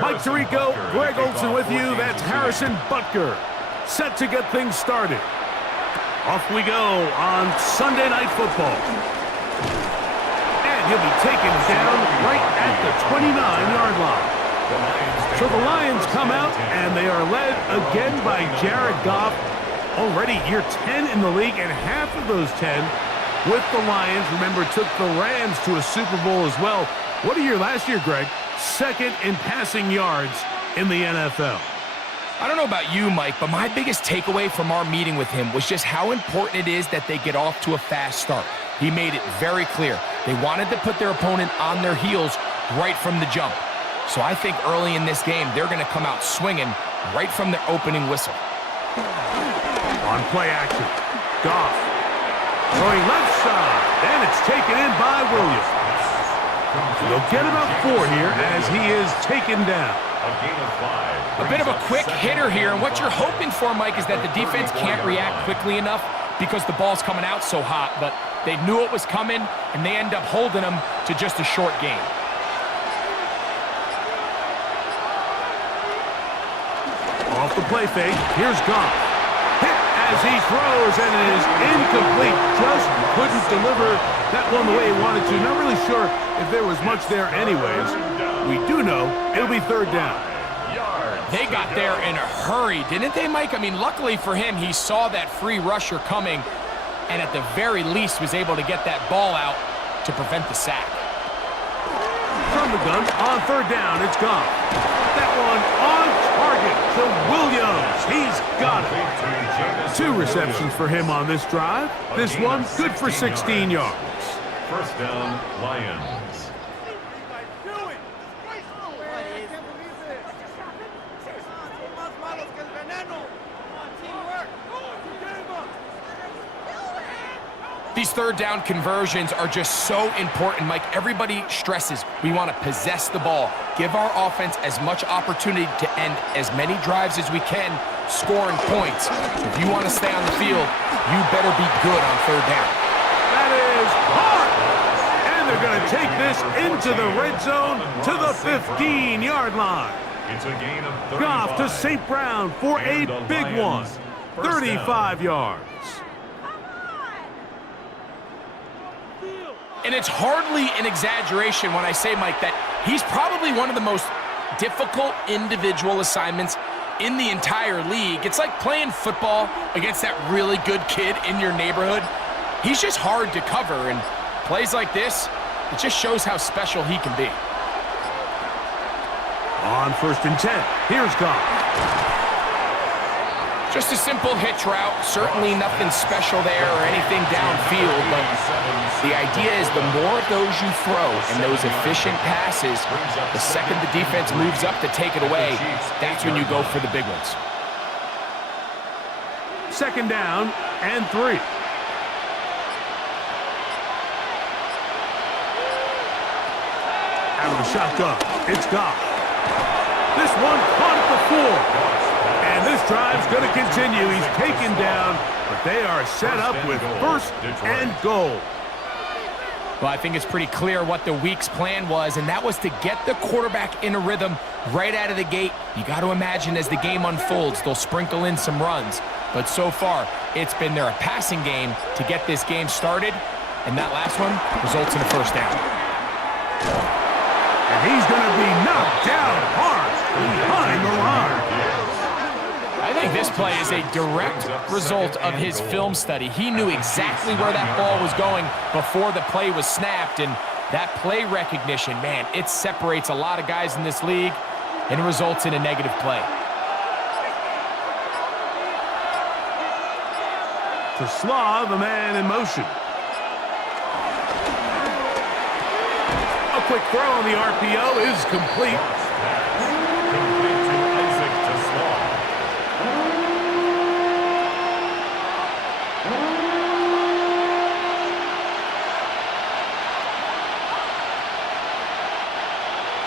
Mike Tirico, Greg Olson with you. That's Harrison Butker. Set to get things started. Off we go on Sunday Night Football. And he'll be taken down right at the 29-yard line. So the Lions come out, and they are led again by Jared Goff. Already year 10 in the league, and half of those 10 with the Lions. Remember, took the Rams to a Super Bowl as well. What a year last year, Greg. Second in passing yards in the NFL. I don't know about you, Mike, but my biggest takeaway from our meeting with him was just how important it is that they get off to a fast start. He made it very clear. They wanted to put their opponent on their heels right from the jump. So I think early in this game, they're going to come out swinging right from their opening whistle. On play action, Goff throwing left side, and it's taken in by Williams. They'll get about 4 here as he is taken down. A bit of a quick hitter here, and what you're hoping for, Mike, is that the defense can't react quickly enough because the ball's coming out so hot, but they knew it was coming, and they end up holding them to just a short game. Off the play fake, here's Goff. Hit as he throws, and it is incomplete. Just couldn't deliver that one the way he wanted to. Not really sure if there was much there anyways. We do know it'll be third down. They got there in a hurry, didn't they, Mike? I mean, luckily for him, he saw that free rusher coming, and at the very least was able to get that ball out to prevent the sack. From the gun, on third down, it's Goff. That one on target to Williams. He's got it. 2 receptions for him on this drive. This one good for 16 yards. First down, Lions. These third down conversions are just so important, Mike. Everybody stresses we want to possess the ball, give our offense as much opportunity to end as many drives as we can, scoring points. So if you want to stay on the field, you better be good on third down. That is hard! And they're going to take this into the red zone to the 15-yard line. It's a gain of 35. Goff to St. Brown for a big one. 35 yards. And it's hardly an exaggeration when I say, Mike, that he's probably one of the most difficult individual assignments in the entire league. It's like playing football against that really good kid in your neighborhood. He's just hard to cover, and plays like this, it just shows how special he can be. On 1st and 10, here's Goff. Just a simple hitch route, certainly nothing special there or anything downfield, but the idea is the more of those you throw and those efficient passes, the second the defense moves up to take it away, that's when you go for the big ones. 2nd down and 3. Out of the shotgun, it's Goff. This one caught at the 4. And this drive's going to continue. He's taken down, but they are set up with 1st and goal. Well, I think it's pretty clear what the week's plan was, and that was to get the quarterback in a rhythm right out of the gate. You got to imagine as the game unfolds, they'll sprinkle in some runs. But so far, it's been their passing game to get this game started, and that last one results in a 1st down. And he's going to be knocked down hard behind the line. I think this play is a direct result of his film study. He knew exactly where that ball was going before the play was snapped, and that play recognition, man, it separates a lot of guys in this league and results in a negative play. To Slaw, the man in motion. A quick throw on the RPO is complete.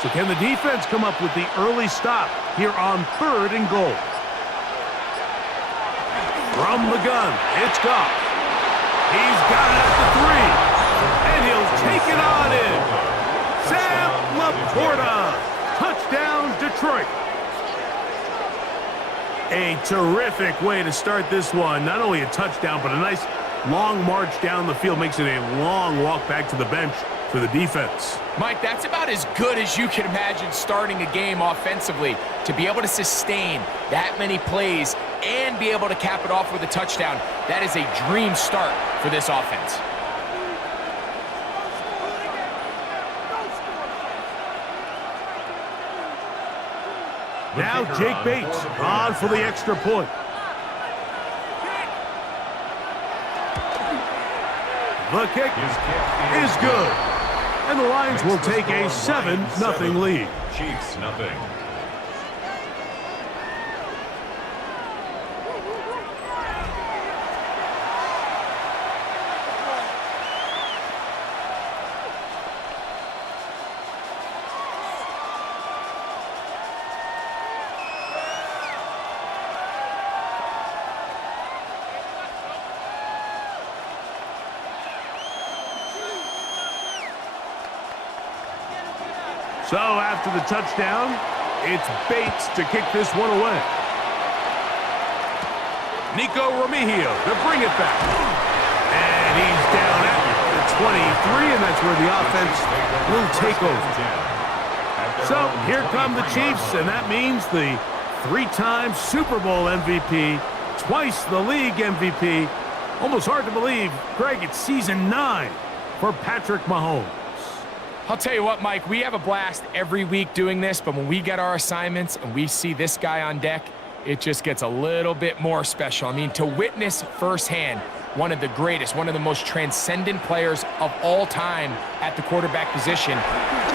So can the defense come up with the early stop here on 3rd and goal? From the gun, it's Goff. He's got it at the 3, and he'll take it on in. Sam Laporta Touchdown, Detroit. A terrific way to start this one. Not only a touchdown, but a nice long march down the field. Makes it a long walk back to the bench for the defense. Mike, that's about as good as you can imagine starting a game offensively. To be able to sustain that many plays and be able to cap it off with a touchdown, that is a dream start for this offense. Now Jake Bates on for the extra point. The kick is good. And the Lions will take a 7-0 lead. Chiefs, nothing. So after the touchdown, it's Bates to kick this one away. Nico Remigio to bring it back. And he's down at the 23, and that's where the offense will take over. So here come the Chiefs, and that means the 3-time Super Bowl MVP, twice the league MVP. Almost hard to believe, Greg, it's season 9 for Patrick Mahomes. I'll tell you what, Mike, we have a blast every week doing this, but when we get our assignments and we see this guy on deck, it just gets a little bit more special. I mean, to witness firsthand one of the greatest, one of the most transcendent players of all time at the quarterback position,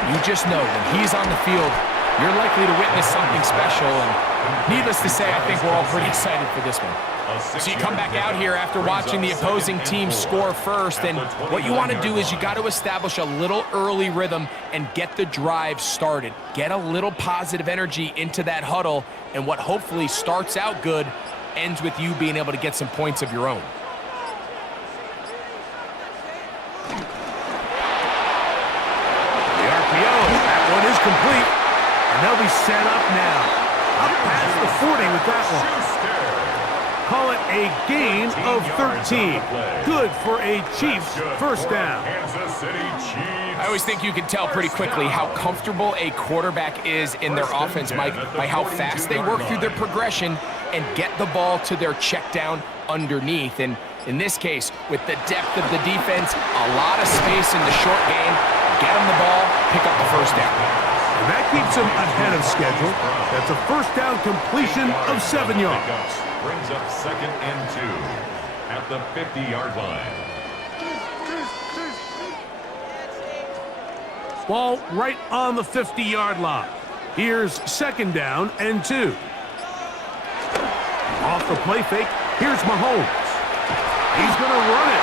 you just know when he's on the field, you're likely to witness something special, and needless to say, I think we're all pretty excited for this one. So you come back out here after watching the opposing team score first, and what you want to do is you got to establish a little early rhythm and get the drive started. Get a little positive energy into that huddle, and what hopefully starts out good ends with you being able to get some points of your own. The RPO, that one is complete, and they'll be set up now. Up past the 40 with that one. Call it a gain of 13. Good for a Chiefs first down. I always think you can tell pretty quickly how comfortable a quarterback is in their offense, Mike, by how fast they work through their progression and get the ball to their check down underneath. And in this case, with the depth of the defense, a lot of space in the short game, get them the ball, pick up the first down. And that keeps them ahead of schedule. That's a first down completion of 7 yards. Brings up 2nd and 2 at the 50-yard line. Ball right on the 50-yard line. Here's 2nd down and 2. Off the play fake, here's Mahomes. He's going to run it.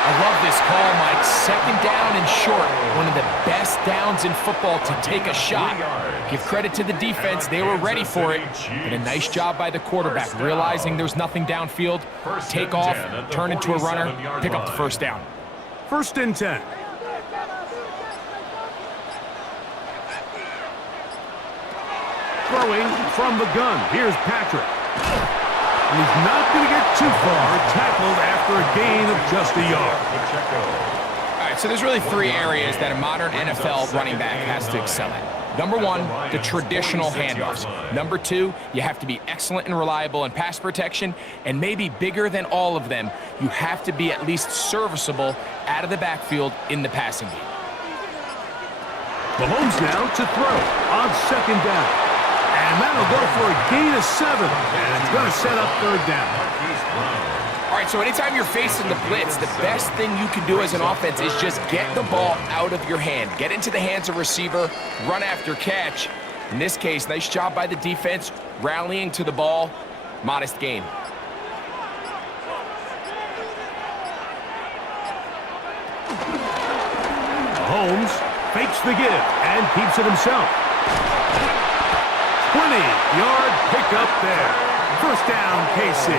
I love this call, Mike. 2nd down and short. One of the best downs in football to take a shot. Give credit to the defense. They were ready for it. But a nice job by the quarterback, realizing there's nothing downfield. Take off, turn into a runner, pick up the first down. 1st and 10. Throwing from the gun. Here's Patrick. He's not going to get too far. Tackled after a gain of just a yard. All right, so there's really 3 areas that a modern NFL running back has to excel at. Number 1, the traditional handoffs. Number 2, you have to be excellent and reliable in pass protection. And maybe bigger than all of them, you have to be at least serviceable out of the backfield in the passing game. Mahomes now to throw on 2nd down. And that'll go for a gain of 7. And it's going to set up 3rd down. All right, so anytime you're facing the blitz, the best thing you can do as an offense is just get the ball out of your hand. Get into the hands of receiver, run after catch. In this case, nice job by the defense, rallying to the ball. Modest gain. Mahomes fakes the give and keeps it himself. 20-yard pickup there. First down, KC.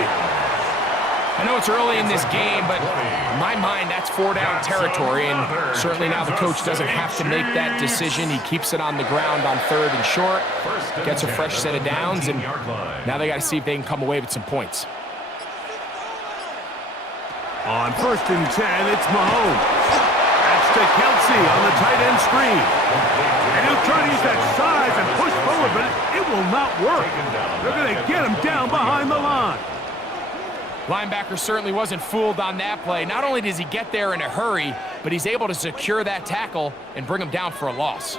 I know it's early in this game, but in my mind, that's 4-down territory, and certainly now the coach doesn't have to make that decision. He keeps it on the ground on 3rd and short, gets a fresh set of downs, and now they got to see if they can come away with some points. On 1st and 10, it's Mahomes. That's to Kelsey on the tight end screen. And he'll try to use that size and push forward, but it will not work. They're going to get him down behind the line. Linebacker certainly wasn't fooled on that play. Not only does he get there in a hurry, but he's able to secure that tackle and bring him down for a loss.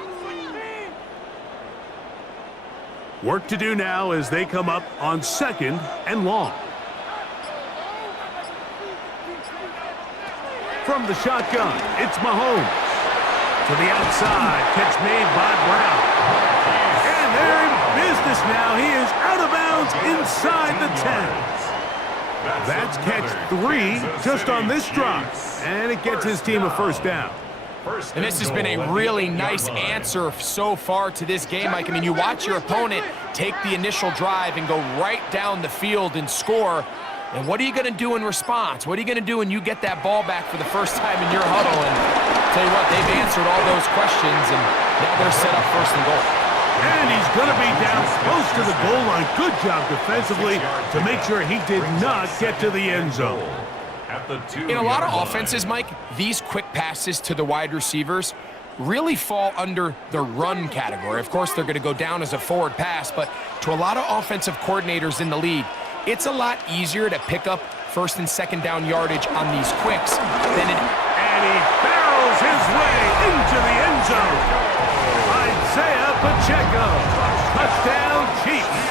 Work to do now as they come up on 2nd and long. From the shotgun, it's Mahomes. To the outside, catch made by Brown. And they're in business now. He is out of bounds inside the 10. That's catch 3 just on this drive. And it gets his team a 1st down. And this has been a really nice answer so far to this game, Mike. I mean, you watch your opponent take the initial drive and go right down the field and score. And what are you going to do in response? What are you going to do when you get that ball back for the first time in your huddle? And I'll tell you what, they've answered all those questions, and now they're set up 1st and goal. And he's going to be down close to the goal line. Good job defensively to make sure he did not get to the end zone. In a lot of offenses, Mike, these quick passes to the wide receivers really fall under the run category. Of course, they're going to go down as a forward pass, but to a lot of offensive coordinators in the league, it's a lot easier to pick up 1st and 2nd down yardage on these quicks than it. And he barrels his way into the end zone. Isaiah Pacheco, touchdown Chiefs.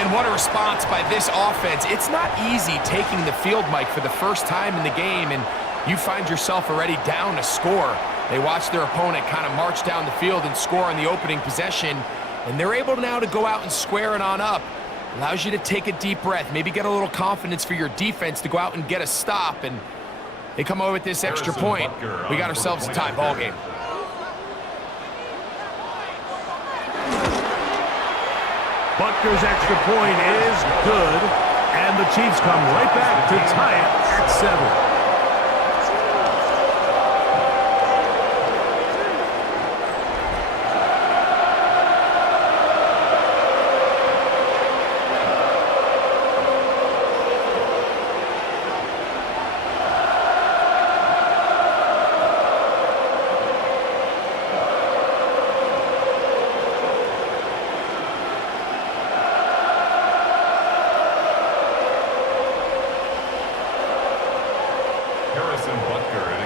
And what a response by this offense. It's not easy taking the field, Mike, for the first time in the game, and you find yourself already down a score. They watch their opponent kind of march down the field and score on the opening possession, and they're able now to go out and square it on up. Allows you to take a deep breath, maybe get a little confidence for your defense to go out and get a stop, and they come over with this extra point. We got ourselves a tie ball game. Butker's extra point is good, and the Chiefs come right back to tie it at 7.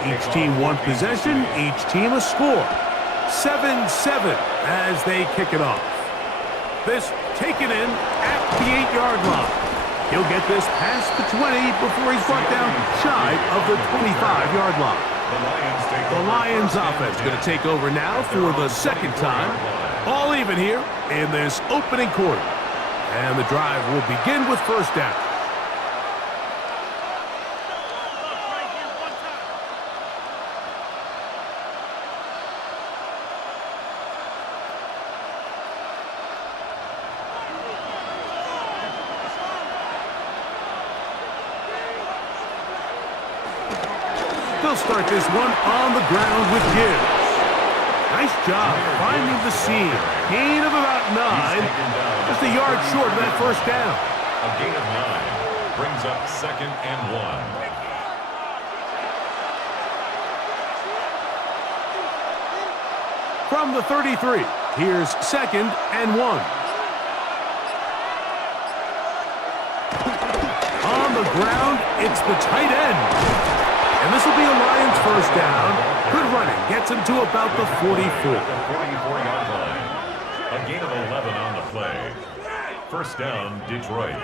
Each team one possession, each team a score. 7-7 as they kick it off. This taken in at the 8-yard line. He'll get this past the 20 before he's brought down shy of the 25-yard line. The Lions offense going to take over now for the 2nd time. All even here in this opening quarter. And the drive will begin with 1st down. They'll start this one on the ground with Gibbs. Nice job finding the seam. Gain of about 9. Just a yard short of that 1st down. A gain of 9 brings up 2nd and 1. From the 33, here's 2nd and 1. On the ground, it's the tight end. And this will be a Lions 1st down. Good running. Gets him to about the 44. The 44-yard line. A gain of 11 on the play. 1st down, Detroit.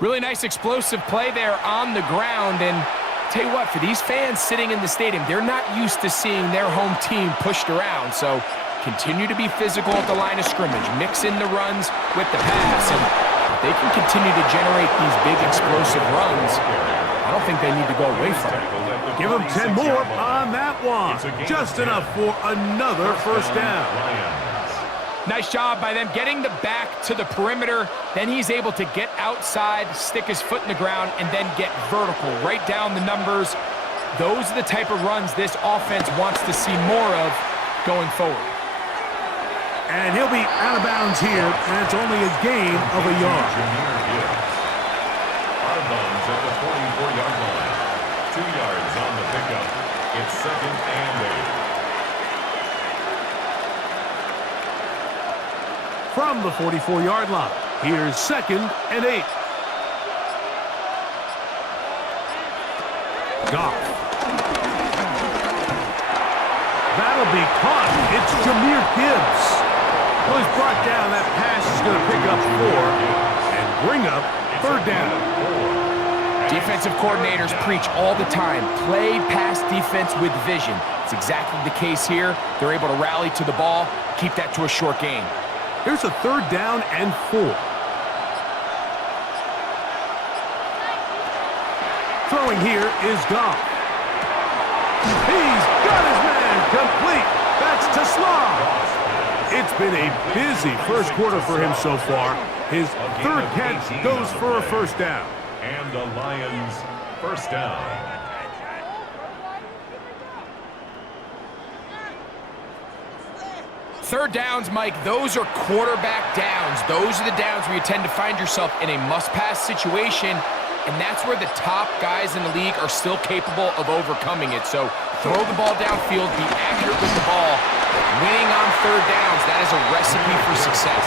Really nice explosive play there on the ground, and tell you what, for these fans sitting in the stadium, they're not used to seeing their home team pushed around, so continue to be physical at the line of scrimmage, mix in the runs with the pass, and if they can continue to generate these big explosive runs, I don't think they need to go away from it. Give them 10 more on that one. Just enough for another first down. Nice job by them getting the back to the perimeter. Then he's able to get outside, stick his foot in the ground, and then get vertical, right down the numbers. Those are the type of runs this offense wants to see more of going forward. And he'll be out of bounds here, and it's only a gain of a yard. Out of bounds at the 44-yard line. 2 yards on the pickup. It's 2nd and 8. From the 44-yard line, here's 2nd and 8. Goff. That'll be caught. It's Jahmyr Gibbs. Well, he's brought down. That pass is going to pick up 4 and bring up 3rd down. Defensive coordinators preach all the time, play pass defense with vision. It's exactly the case here. They're able to rally to the ball, keep that to a short gain. Here's a 3rd down and 4. Throwing here is Goff. He's got his man complete. That's to Slav. It's been a busy first quarter for him so far. His 3rd catch goes for a first down. And the Lions first down. Third downs, Mike, those are quarterback downs. Those are the downs where you tend to find yourself in a must-pass situation, and that's where the top guys in the league are still capable of overcoming it. So throw the ball downfield, be accurate with the ball. Winning on 3rd downs, that is a recipe for success.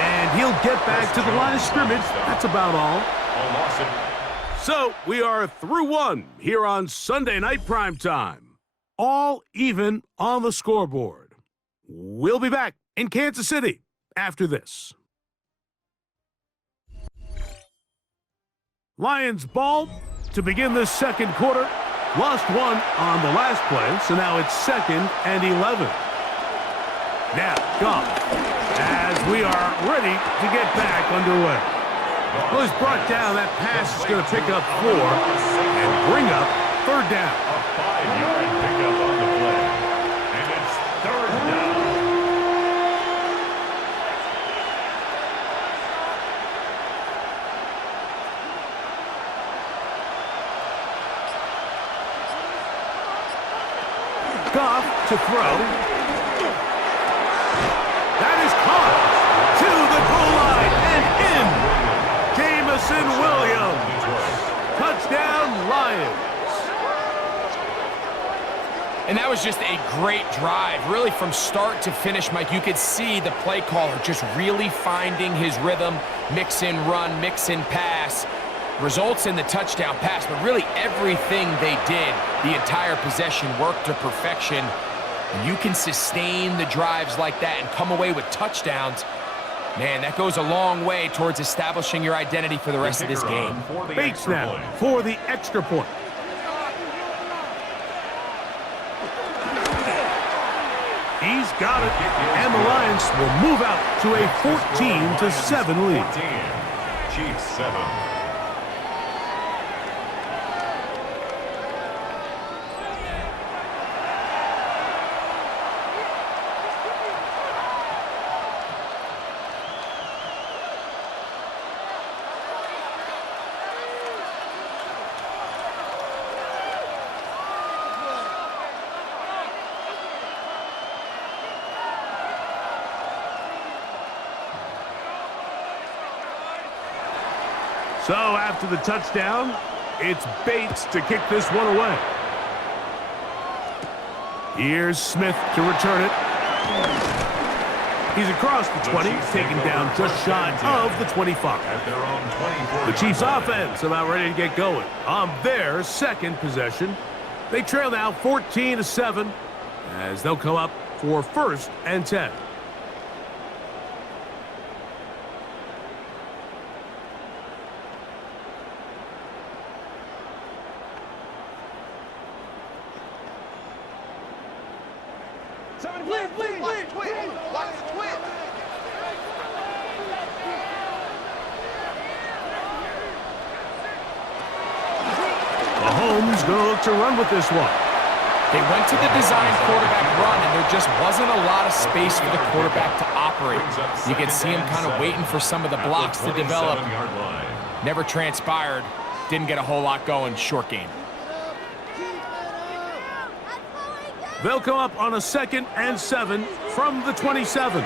And he'll get back to the line of scrimmage. That's about all. So we are through 1 here on Sunday Night Primetime. All even on the scoreboard. We'll be back in Kansas City after this. Lions ball to begin this second quarter. Lost 1 on the last play, so now it's 2nd and 11. Now, Goff, as we are ready to get back underway. Well, he's brought down. That pass is going to pick up 4 and bring up 3rd down. A 5-yard pickup on the play. And it's 3rd down. Goff to throw. That is caught to the goal line and in. Jameson Williams. Touchdown, Lions. And that was just a great drive, really from start to finish, Mike. You could see the play caller just really finding his rhythm, mix in run, mix in pass. Results in the touchdown pass, but really everything they did, the entire possession worked to perfection. And you can sustain the drives like that and come away with touchdowns. Man, that goes a long way towards establishing your identity for the rest of this game. Bates now for the extra point. He's got it, and the Lions will move out to a 14-7 lead. 14, Chiefs 7. So after the touchdown, it's Bates to kick this one away. Here's Smith to return it. He's across the 20, taken down just shy of the 25. The Chiefs offense about ready to get going on their second possession. They trail now 14-7 as they'll come up for 1st and 10. Mahomes going to look to run with this one. They went to the design quarterback run, and there just wasn't a lot of space for the quarterback to operate. You can see him kind of waiting for some of the blocks to develop. Never transpired. Didn't get a whole lot going. Short game. They'll come up on a 2nd and 7 from the 27.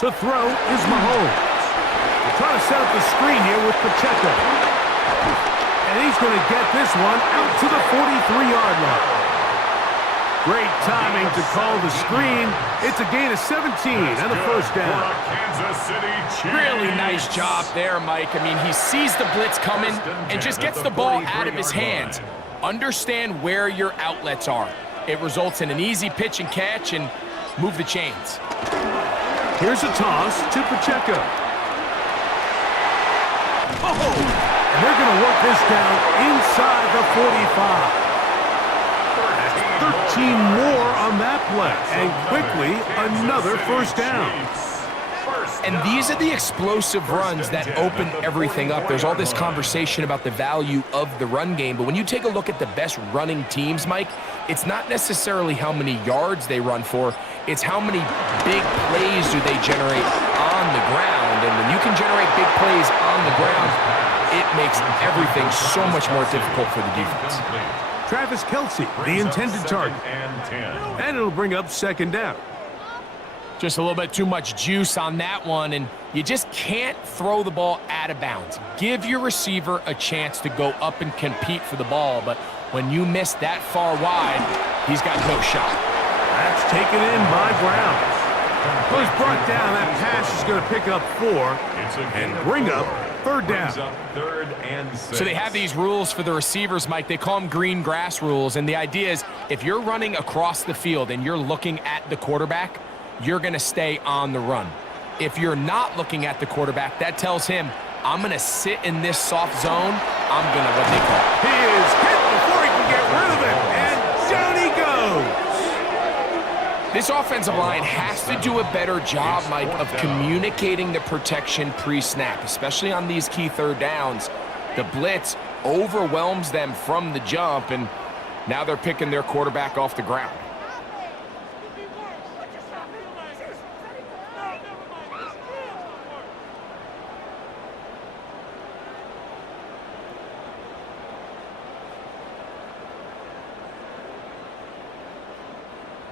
To throw is Mahomes. Trying to set up the screen here with Pacheco. And he's going to get this one out to the 43-yard line. Great timing to call the screen. It's a gain of 17 and a first down. Really nice job there, Mike. I mean, he sees the blitz coming and just gets the ball out of his hands. Understand where your outlets are. It results in an easy pitch and catch and move the chains. Here's a toss to Pacheco. Oh! And they're going to work this down inside the 45. 13 more on that play. And quickly, another first down. And these are the explosive runs that open everything up. There's all this conversation about the value of the run game, but when you take a look at the best running teams, Mike, it's not necessarily how many yards they run for, it's how many big plays do they generate on the ground. And when you can generate big plays on the ground, it makes everything so much more difficult for the defense. Travis Kelce, the intended target. And it'll bring up 2nd down. Just a little bit too much juice on that one, and you just can't throw the ball out of bounds. Give your receiver a chance to go up and compete for the ball, but when you miss that far wide, he's got no shot. That's taken in by Brown. Well, he's brought down. That pass is going to pick up 4 and bring up 3rd down. So they have these rules for the receivers, Mike. They call them green grass rules, and the idea is if you're running across the field and you're looking at the quarterback, you're going to stay on the run. If you're not looking at the quarterback, that tells him, I'm going to sit in this soft zone. I'm going to what they call. He is hit before he can get rid of it, and down he goes. This offensive line has to do a better job, Mike, of communicating the protection pre-snap, especially on these key 3rd downs. The blitz overwhelms them from the jump, and now they're picking their quarterback off the ground.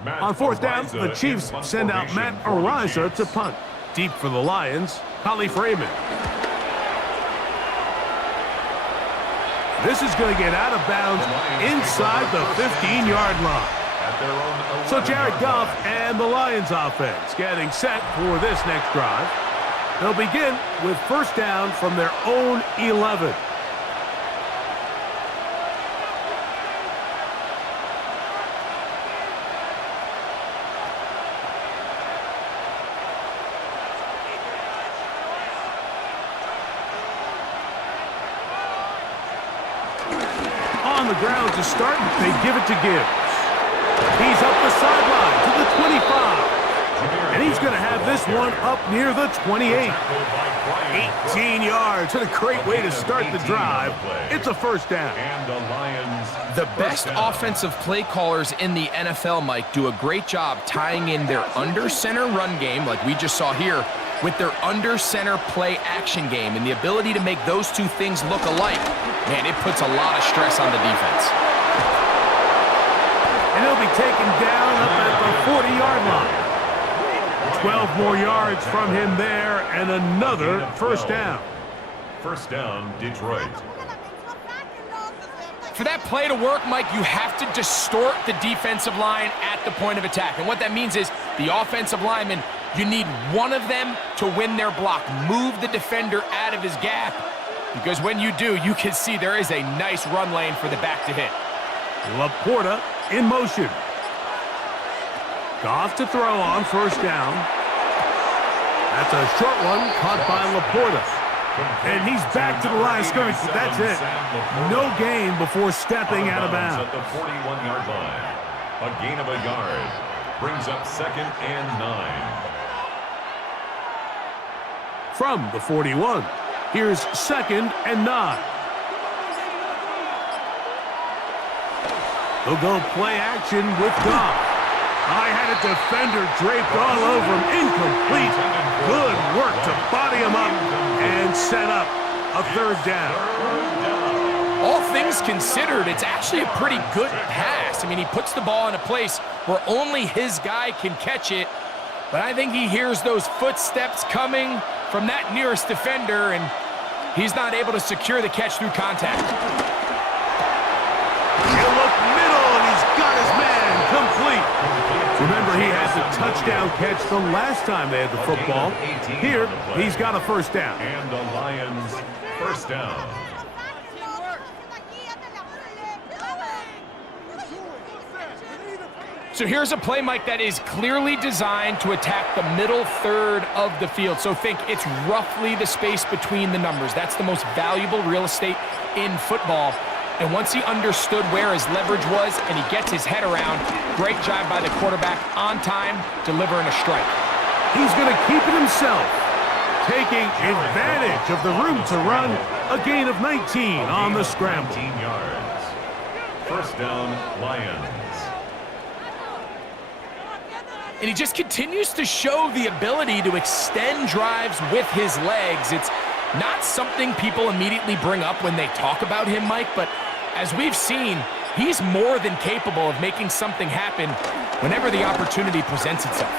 On 4th down, the Chiefs send out Matt Ariza to punt. Deep for the Lions, Holly Freeman. This is going to get out of bounds inside the 15-yard line. So Jared Goff and the Lions offense getting set for this next drive. They'll begin with 1st down from their own 11. On the ground to start, they give it to Gibbs. He's up the sideline to the 25. And he's going to have this one up near the 28. 18 yards. What a great way to start the drive. It's a first down. The best offensive play callers in the NFL, Mike, do a great job tying in their under-center run game, like we just saw here, with their under-center play action game. And the ability to make those two things look alike, man, it puts a lot of stress on the defense. And he'll be taken down up at the 40-yard line. 12 more yards from him there, and another first down. First down, Detroit. For that play to work, Mike, you have to distort the defensive line at the point of attack. And what that means is the offensive lineman, you need one of them to win their block. Move the defender out of his gap. Because when you do, you can see there is a nice run lane for the back to hit. Laporta in motion. Goff to throw on first down. That's a short one caught by Laporta. And he's back to the line of scrimmage. That's it. No gain before stepping out of bounds. At the 41-yard line. A gain of a yard. Brings up 2nd and 9. From the 41. Here's 2nd and 9. They'll go play action with Goff. I had a defender draped all over him. Incomplete. Good work to body him up and set up a 3rd down. All things considered, it's actually a pretty good pass. I mean, he puts the ball in a place where only his guy can catch it. But I think he hears those footsteps coming from that nearest defender, and he's not able to secure the catch through contact. He'll look middle, and he's got his man complete. Remember, he had the touchdown catch the last time they had the football. Here, he's got a 1st down. And the Lions, 1st down. So here's a play, Mike, that is clearly designed to attack the middle 3rd of the field. So think it's roughly the space between the numbers. That's the most valuable real estate in football. And once he understood where his leverage was and he gets his head around, great job by the quarterback on time, delivering a strike. He's going to keep it himself, taking advantage of the room to run. A gain of 19 on the scramble. 19 yards. 1st down, Lions. And he just continues to show the ability to extend drives with his legs. It's not something people immediately bring up when they talk about him, Mike, but as we've seen, he's more than capable of making something happen whenever the opportunity presents itself.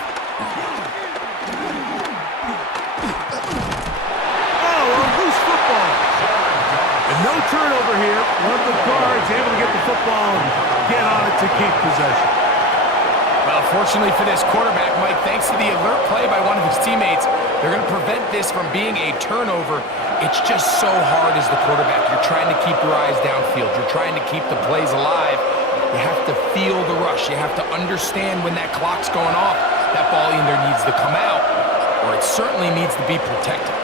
Oh, a loose football. And no turnover here. One of the guards able to get the football and get on it to keep possession. Well, fortunately for this quarterback, Mike, thanks to the alert play by one of his teammates, they're going to prevent this from being a turnover. It's just so hard as the quarterback. You're trying to keep your eyes downfield. You're trying to keep the plays alive. You have to feel the rush. You have to understand when that clock's going off. That ball either needs to come out or it certainly needs to be protected.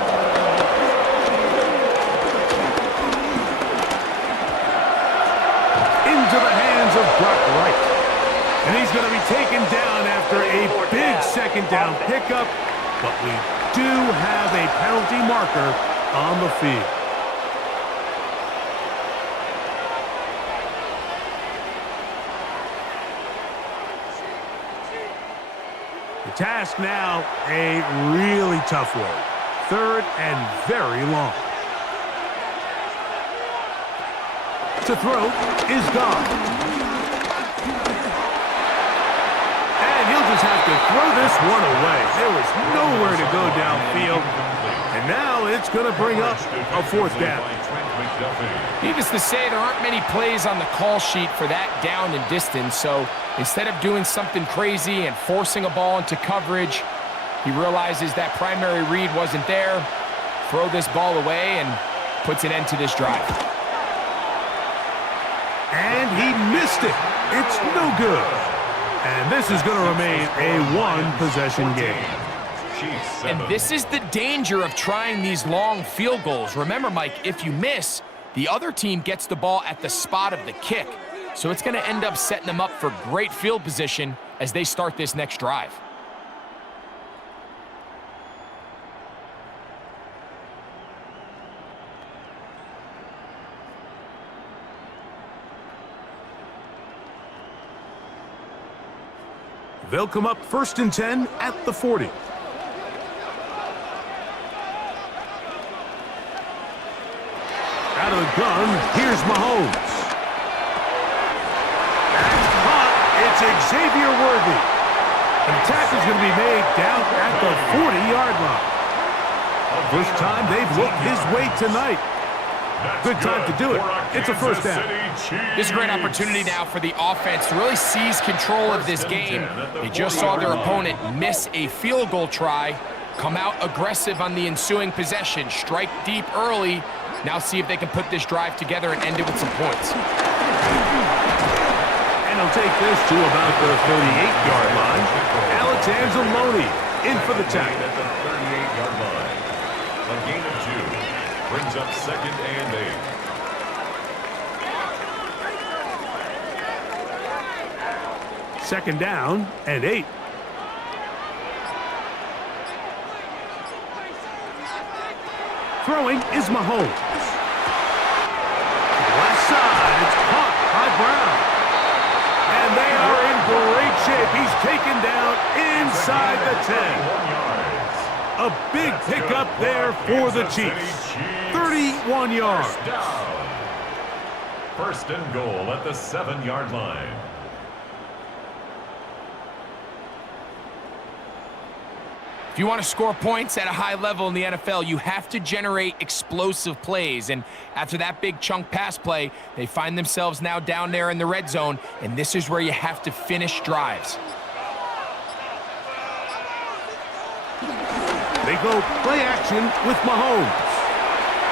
Into the hands of Brock Wright. And he's going to be taken down after a big 2nd down pickup. But we do have a penalty marker on the field. The task now, a really tough one. 3rd and very long. To throw is Goff. He'll just have to throw this one away. There was nowhere to go downfield. And now it's going to bring up a 4th down. Needless to say, there aren't many plays on the call sheet for that down and distance. So instead of doing something crazy and forcing a ball into coverage, he realizes that primary read wasn't there. Throw this ball away and puts an end to this drive. And he missed it. It's no good. And this is going to remain a 1-possession game. And this is the danger of trying these long field goals. Remember, Mike, if you miss, the other team gets the ball at the spot of the kick. So it's going to end up setting them up for great field position as they start this next drive. They'll come up 1st and 10 at the 40. Out of the gun, here's Mahomes. That's caught. It's Xavier Worthy. And the tackle's going to be made down at the 40-yard line. First time they've looked his way tonight. Good time to do it. It's a 1st down. This is a great opportunity now for the offense to really seize control of this game. They just saw their opponent miss a field goal try, come out aggressive on the ensuing possession, strike deep early. Now see if they can put this drive together and end it with some points. And he'll take this to about the 38-yard line. Alex Anzalone in for the tackle. At the 38-yard line. A gain of 2. Brings up 2nd and 8. 2nd down and 8. Throwing is Mahomes. Left side, it's caught by Brown. And they are in great shape. He's taken down inside the 10. A big pickup there for the Chiefs. 31 yards. First and goal at the 7-yard line. If you want to score points at a high level in the NFL, you have to generate explosive plays. And after that big chunk pass play, they find themselves now down there in the red zone, and this is where you have to finish drives. They go play action with Mahomes.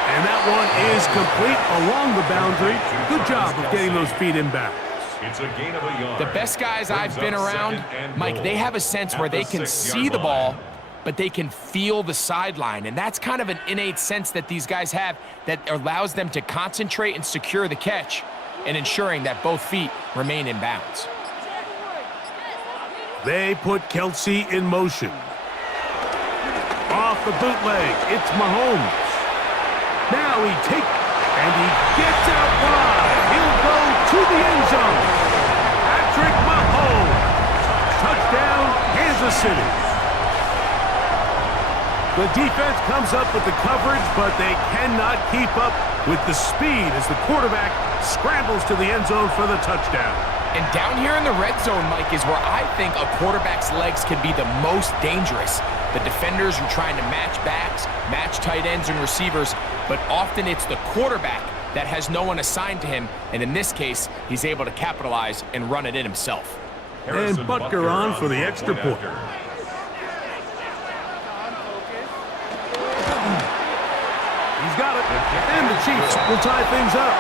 And that one is complete along the boundary. Good job of getting those feet in bounds. It's a gain of a yard. The best guys I've been around, Mike, they have a sense where they can see the ball, but they can feel the sideline. And that's kind of an innate sense that these guys have that allows them to concentrate and secure the catch and ensuring that both feet remain in bounds. They put Kelsey in motion. Off the bootleg, it's Mahomes. Now he takes, and he gets out wide. He'll go to the end zone. Patrick Mahomes. Touchdown, Kansas City. The defense comes up with the coverage, but they cannot keep up with the speed as the quarterback scrambles to the end zone for the touchdown. And down here in the red zone, Mike, is where I think a quarterback's legs can be the most dangerous. The defenders are trying to match backs, match tight ends and receivers, but often it's the quarterback that has no one assigned to him, and in this case, he's able to capitalize and run it in himself. And Butker on for the extra point. He's got it, and the Chiefs will tie things up.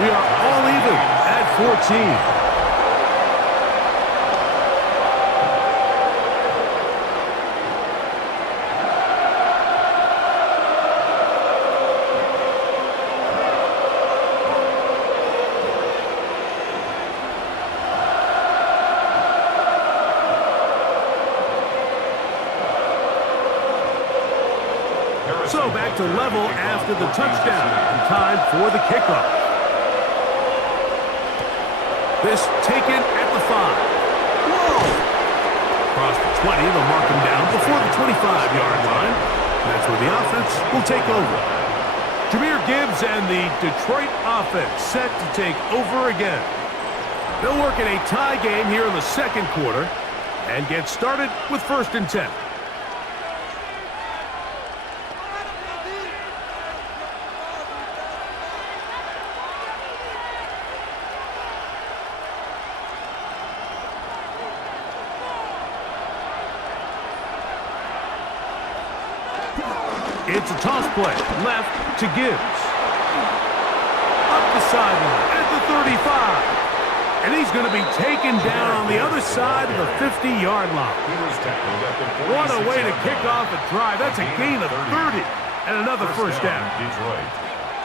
We are all even at 14. So back to level after the touchdown. And time for the kickoff. This taken at the 5. Whoa! Across the 20, they'll mark him down before the 25-yard line. That's where the offense will take over. Jahmyr Gibbs and the Detroit offense set to take over again. They'll work in a tie game here in the second quarter and get started with 1st and 10. It's a toss play, left to Gibbs. Up the sideline at the 35. And he's going to be taken down on the other side of the 50-yard line. What a way to kick off a drive. That's a gain of 30 and another first down.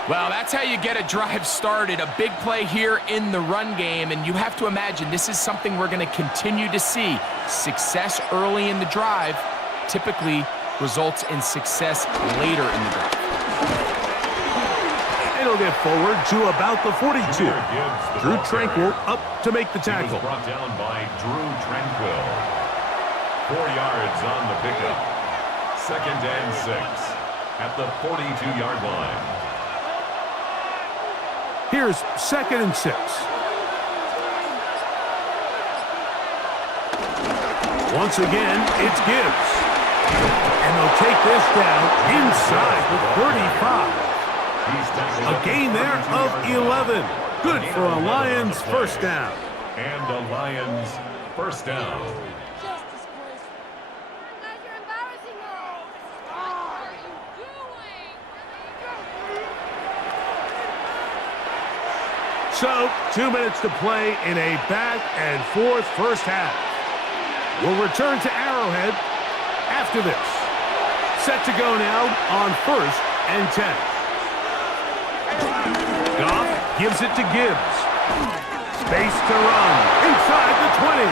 Well, that's how you get a drive started. A big play here in the run game, and you have to imagine this is something we're going to continue to see. Success early in the drive typically results in success later in the drive. It'll get forward to about the 42. Drew Tranquil up to make the tackle. Brought down by Drew Tranquil. 4 yards on the pickup. 2nd and 6 at the 42-yard line. Here's 2nd and 6. Once again, it's Gibbs. And they'll take this down inside the 35. A gain there of 11. Good for a Lions first down. And a Lions first down. So, 2 minutes to play in a back-and-forth first half. We'll return to Arrowhead after this. Set to go now on 1st and 10. Goff gives it to Gibbs. Space to run inside the 20.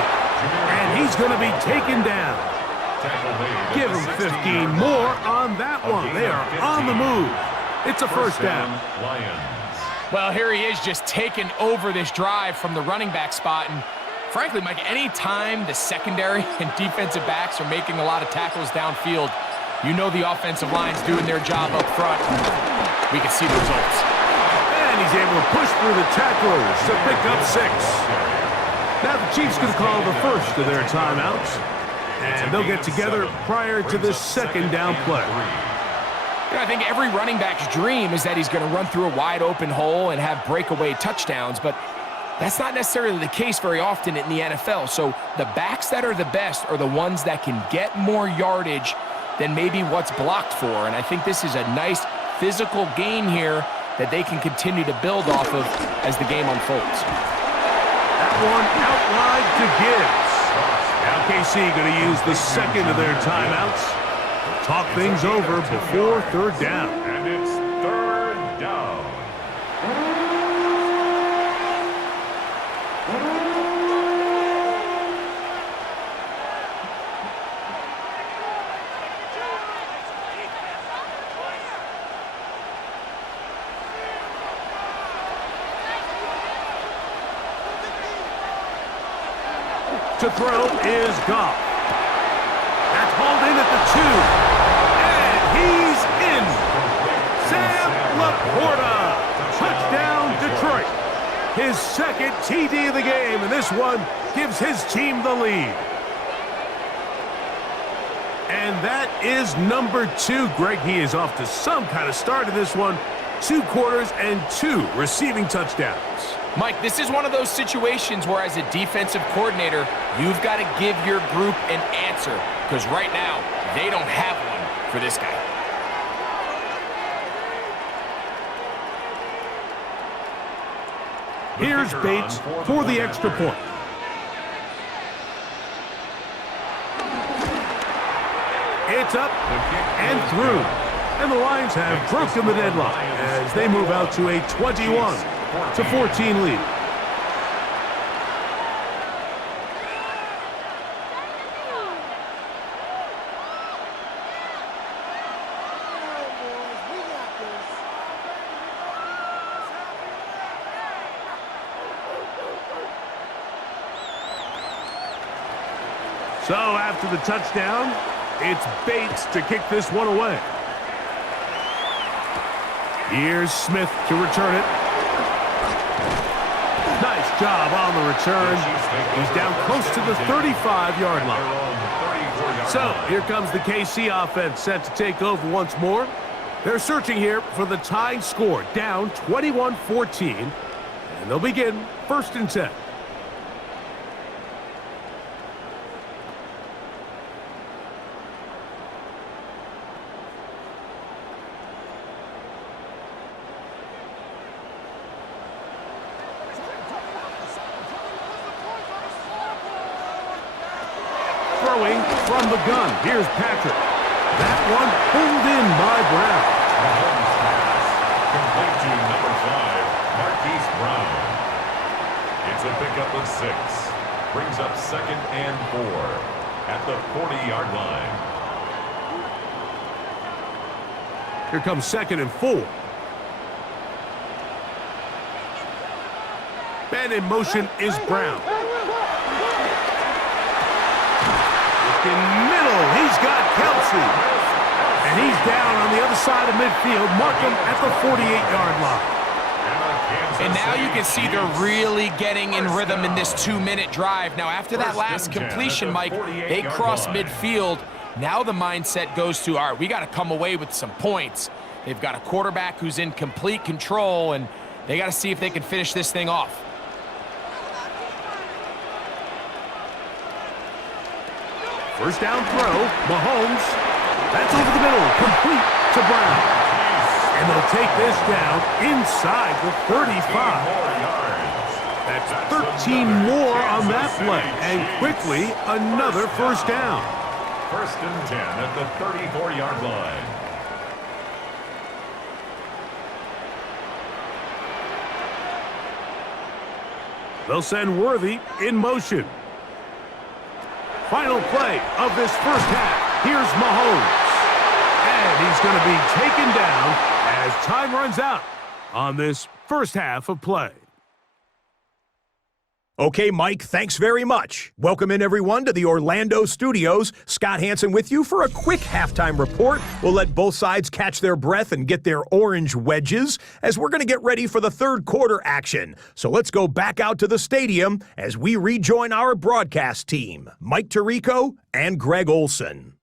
And he's going to be taken down. Give him 15 more on that one. They are on the move. It's a first down. Lions. Well, here he is just taking over this drive from the running back spot. And frankly, Mike, any time the secondary and defensive backs are making a lot of tackles downfield, you know the offensive line's doing their job up front. We can see the results. And he's able to push through the tacklers to pick up 6. Now the Chiefs can call the first of their timeouts. And they'll get together prior to this second down play. You know, I think every running back's dream is that he's going to run through a wide open hole and have breakaway touchdowns, but that's not necessarily the case very often in the NFL. So the backs that are the best are the ones that can get more yardage than maybe what's blocked for. And I think this is a nice physical gain here that they can continue to build off of as the game unfolds. That one out wide to Gibbs. Now KC going to use the second of their timeouts. Talk things over before third down. And it's third down. To throw is Goff. That's hauled in at the 2. And he's in. Sam Laporta. Touchdown, Detroit. His second TD of the game, and this one gives his team the lead. And that is number 2. Greg, he is off to some kind of start in this one. 2 quarters and 2 receiving touchdowns. Mike, this is one of those situations where as a defensive coordinator, you've got to give your group an answer, because right now, they don't have one for this guy. Here's Bates for the extra point. It's up and through. And the Lions have broken the deadlock as they move out to a 21-14 lead. So after the touchdown, it's Bates to kick this one away. Here's Smith to return it. Nice job on the return. He's down close to the 35-yard line. So here comes the KC offense set to take over once more. They're searching here for the tying score, down 21-14. And they'll begin 1st and 10. Throwing from the gun. Here's Patrick. That one pulled in by Brown. Mahomes pass. Complete to number 5, Marquise Brown. It's a pickup of 6. Brings up 2nd and 4 at the 40-yard line. Here comes 2nd and 4. And in motion is Brown. In middle, he's got Kelsey. And he's down on the other side of midfield. Mark him at the 48-yard line. And now you can see they're really getting in rhythm in this 2-minute drive. Now, after that last completion, Mike, they cross midfield. Now the mindset goes to, all right, we got to come away with some points. They've got a quarterback who's in complete control, and they got to see if they can finish this thing off. First down throw, Mahomes. That's over the middle, complete to Brown. And they'll take this down inside the 35. That's 13 more on that play. And quickly, another first down. 1st and 10 at the 34-yard line. They'll send Worthy in motion. Final play of this first half. Here's Mahomes. And he's going to be taken down as time runs out on this first half of play. Okay, Mike, thanks very much. Welcome in, everyone, to the Orlando studios. Scott Hansen with you for a quick halftime report. We'll let both sides catch their breath and get their orange wedges as we're going to get ready for the third quarter action. So let's go back out to the stadium as we rejoin our broadcast team, Mike Tirico and Greg Olson.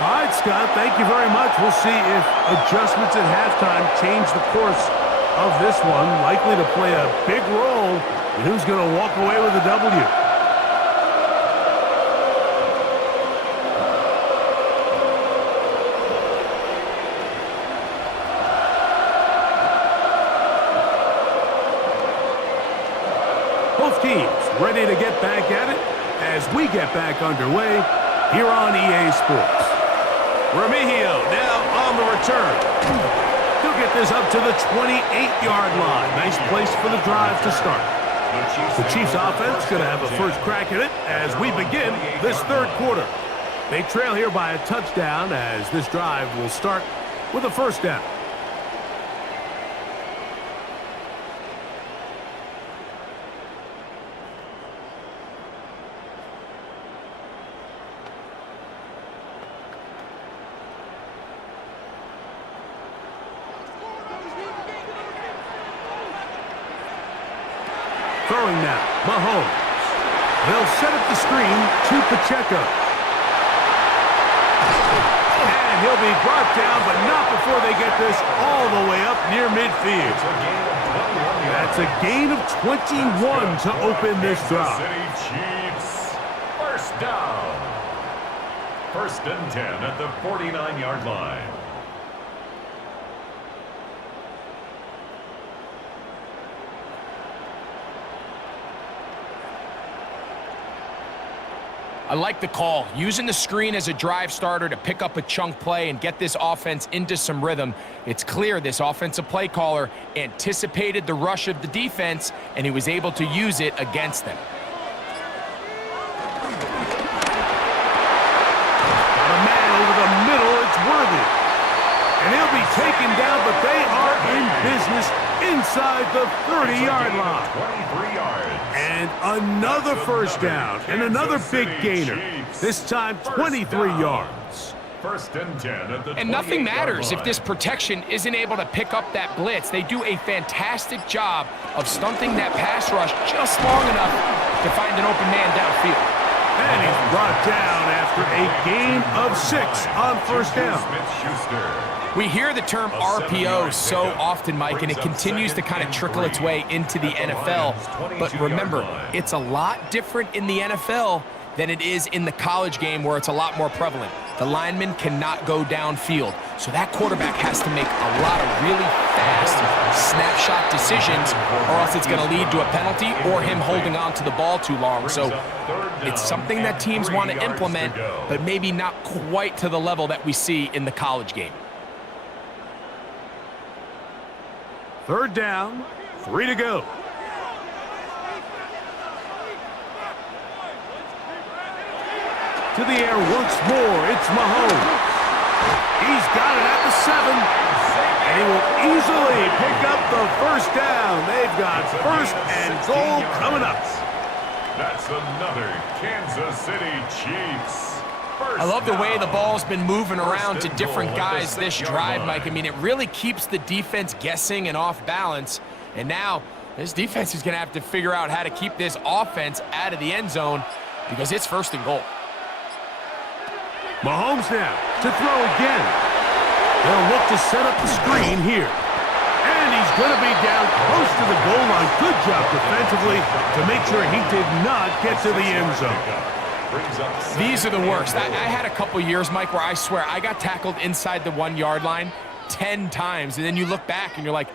All right, Scott, thank you very much. We'll see if adjustments at halftime change the course of this one. Likely to play a big role in who's going to walk away with a W. Both teams ready to get back at it as we get back underway here on EA Sports. Remigio now on the return. He'll get this up to the 28-yard line. Nice place for the drive to start. The Chiefs offense going to have a first crack at it as we begin this third quarter. They trail here by a touchdown as this drive will start with a first down. Throwing now, Mahomes. They'll set up the screen to Pacheco. And he'll be brought down, but not before they get this all the way up near midfield. That's a gain of 21 to open this drive. Chiefs, first down. First and 10 at the 49-yard line. I like the call. Using the screen as a drive starter to pick up a chunk play and get this offense into some rhythm. It's clear this offensive play caller anticipated the rush of the defense, and he was able to use it against them. Got a man over the middle. It's Worthy. And he'll be taken down, but they are in business inside the 30-yard line. 23 yards. And another first down and another big gainer. This time 23 yards. First and 10 at the And nothing 28-yard matters if line. this protection isn't able to pick up that blitz. They do a fantastic job of stunting that pass rush just long enough to find an open man downfield. And he's brought down after a gain of 6 on first down. Smith-Schuster. We hear the term RPO so often, Mike, and it continues to kind of trickle its way into the NFL. But remember, it's a lot different in the NFL than it is in the college game where it's a lot more prevalent. The lineman cannot go downfield, so that quarterback has to make a lot of really fast snapshot decisions, or else it's going to lead to a penalty or him holding on to the ball too long. So it's something that teams want to implement, but maybe not quite to the level that we see in the college game. Third down, 3 to go. To the air once more, it's Mahomes. He's got it at the 7. And he will easily pick up the first down. They've got first and goal coming up. That's another Kansas City Chiefs. I love the way the ball's been moving around to different guys this drive, Mike. I mean, it really keeps the defense guessing and off balance. And now this defense is going to have to figure out how to keep this offense out of the end zone because it's first and goal. Mahomes now to throw again. They'll look to set up the screen here. And he's going to be down close to the goal line. Good job defensively to make sure he did not get to the end zone. These are the worst. I had a couple years, Mike, where I swear I got tackled inside the 1-yard line 10 times. And then you look back and you're like,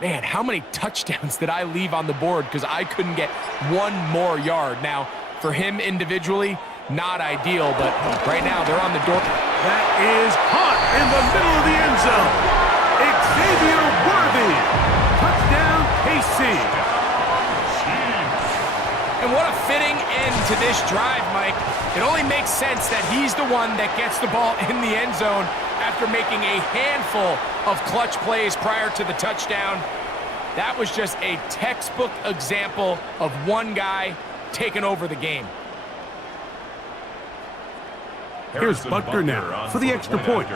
man, how many touchdowns did I leave on the board because I couldn't get one more yard? Now, for him individually, not ideal, but right now they're on the door. That is caught in the middle of the end zone. Xavier Worthy. Touchdown, KC. And what a fitting end into this drive, Mike, it only makes sense that he's the one that gets the ball in the end zone after making a handful of clutch plays prior to the touchdown. That was just a textbook example of one guy taking over the game. Here's Butker now for the extra point.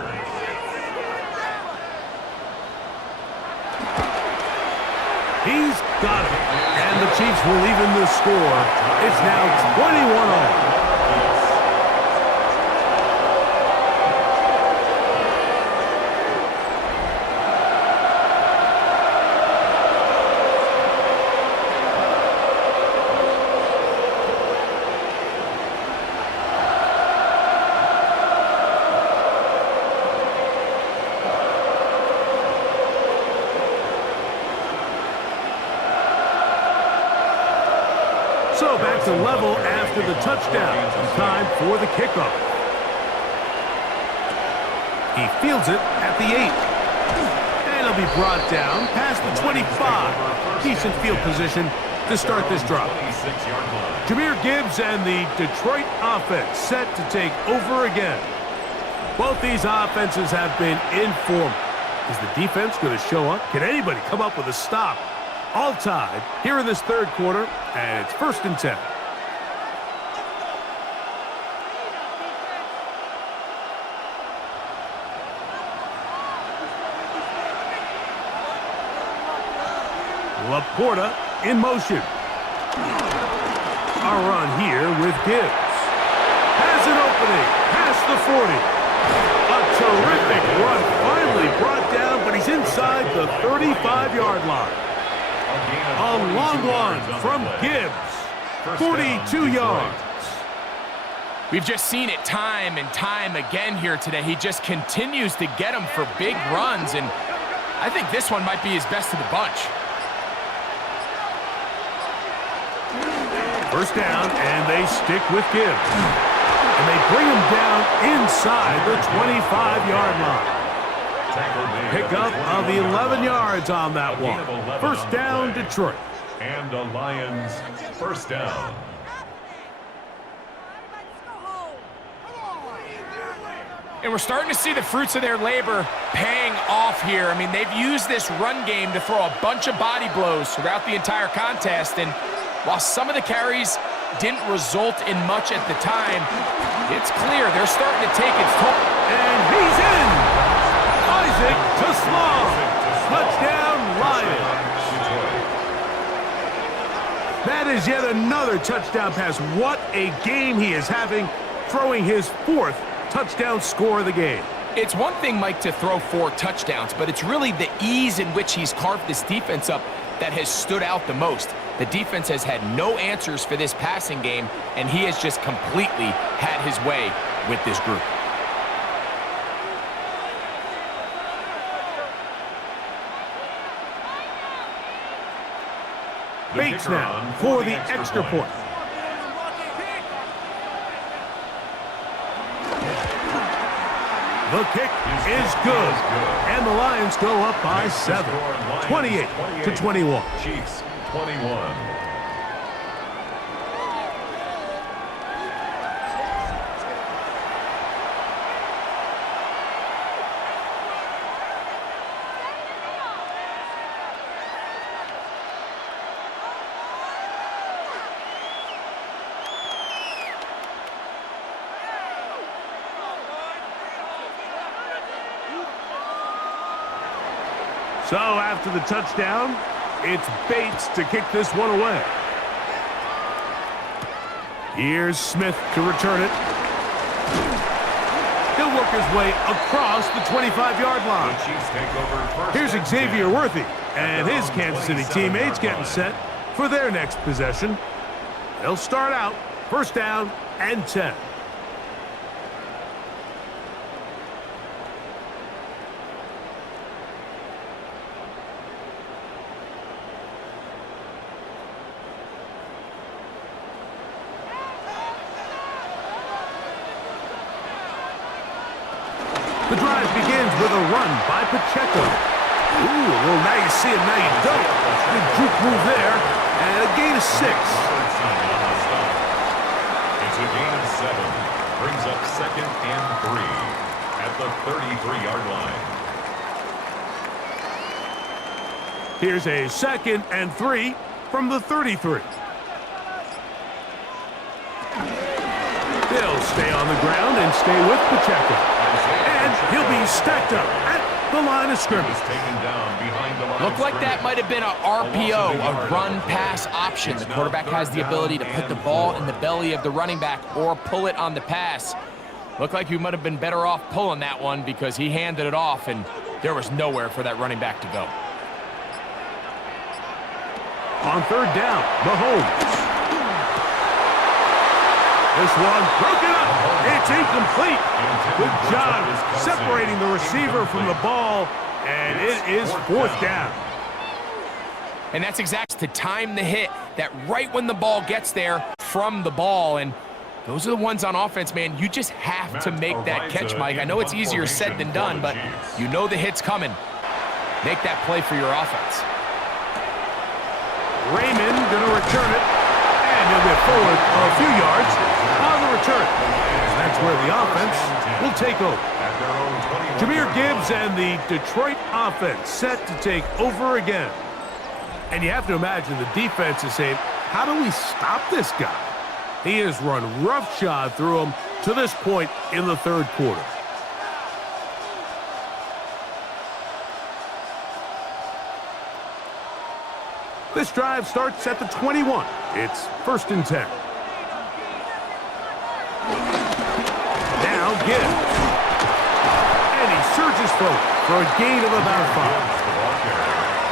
He's got it. And the Chiefs will even the score. It's now 21-all. So back to level after the touchdown. Time for the kickoff. He fields it at the 8. And it'll be brought down past the 25. Decent field position to start this drive. Jahmyr Gibbs and the Detroit offense set to take over again. Both these offenses have been in form. Is the defense going to show up? Can anybody come up with a stop? All tied here in this third quarter, and it's 1st and 10. Laporta in motion. A run here with Gibbs. Has an opening past the 40. A terrific run finally brought down, but he's inside the 35-yard line. A long one from Gibbs. 42 yards. We've just seen it time and time again here today. He just continues to get them for big runs, and I think this one might be his best of the bunch. First down, and they stick with Gibbs. And they bring him down inside the 25-yard line. Pick up of 11 yards on that one. First down, Detroit. And the Lions, first down. And we're starting to see the fruits of their labor paying off here. I mean, they've used this run game to throw a bunch of body blows throughout the entire contest. And while some of the carries didn't result in much at the time, it's clear they're starting to take its toll. And he's in! Isaac to Sloan. Touchdown, Lions. That is yet another touchdown pass. What a game he is having, throwing his 4th touchdown score of the game. It's one thing, Mike, to throw 4 touchdowns, but it's really the ease in which he's carved this defense up that has stood out the most. The defense has had no answers for this passing game, and he has just completely had his way with this group. Bates now for the extra point. The kick is good. And the Lions go up by 7. 28-21. Chiefs, 21. So after the touchdown, it's Bates to kick this one away. Here's Smith to return it. He'll work his way across the 25-yard line. Here's Xavier Worthy and his Kansas City teammates getting set for their next possession. They'll start out first down and 10. The drive begins with a run by Pacheco. Ooh, well, now you see it, now you don't. Good juke move there, and a gain of 6. brings up 2nd and 3 at the 33-yard line. Here's a 2nd and 3 from the 33. They'll stay on the ground and stay with Pacheco. And he'll be stacked up at the line of scrimmage. Looked like that might have been a RPO, a run-pass option. The quarterback has the ability to put the ball in the belly of the running back or pull it on the pass. Looked like he might have been better off pulling that one because he handed it off, and there was nowhere for that running back to go. On 3rd down, Mahomes. This one broken up. It's incomplete. Good job separating the receiver from the ball, and it is 4th down. And that's exactly to time the hit, that right when the ball gets there from the ball. And those are the ones on offense, man. You just have to make that catch, Mike. I know it's easier said than done, but you know the hit's coming. Make that play for your offense. Raymond going to return it, and he'll get forward a few yards on the return. And that's where the offense will take over. Jahmyr Gibbs and the Detroit offense set to take over again. And you have to imagine the defense is saying, how do we stop this guy? He has run roughshod through him to this point in the 3rd quarter. This drive starts at the 21. It's 1st and 10. Now Gibbs. And he surges forward for a gain of about 5.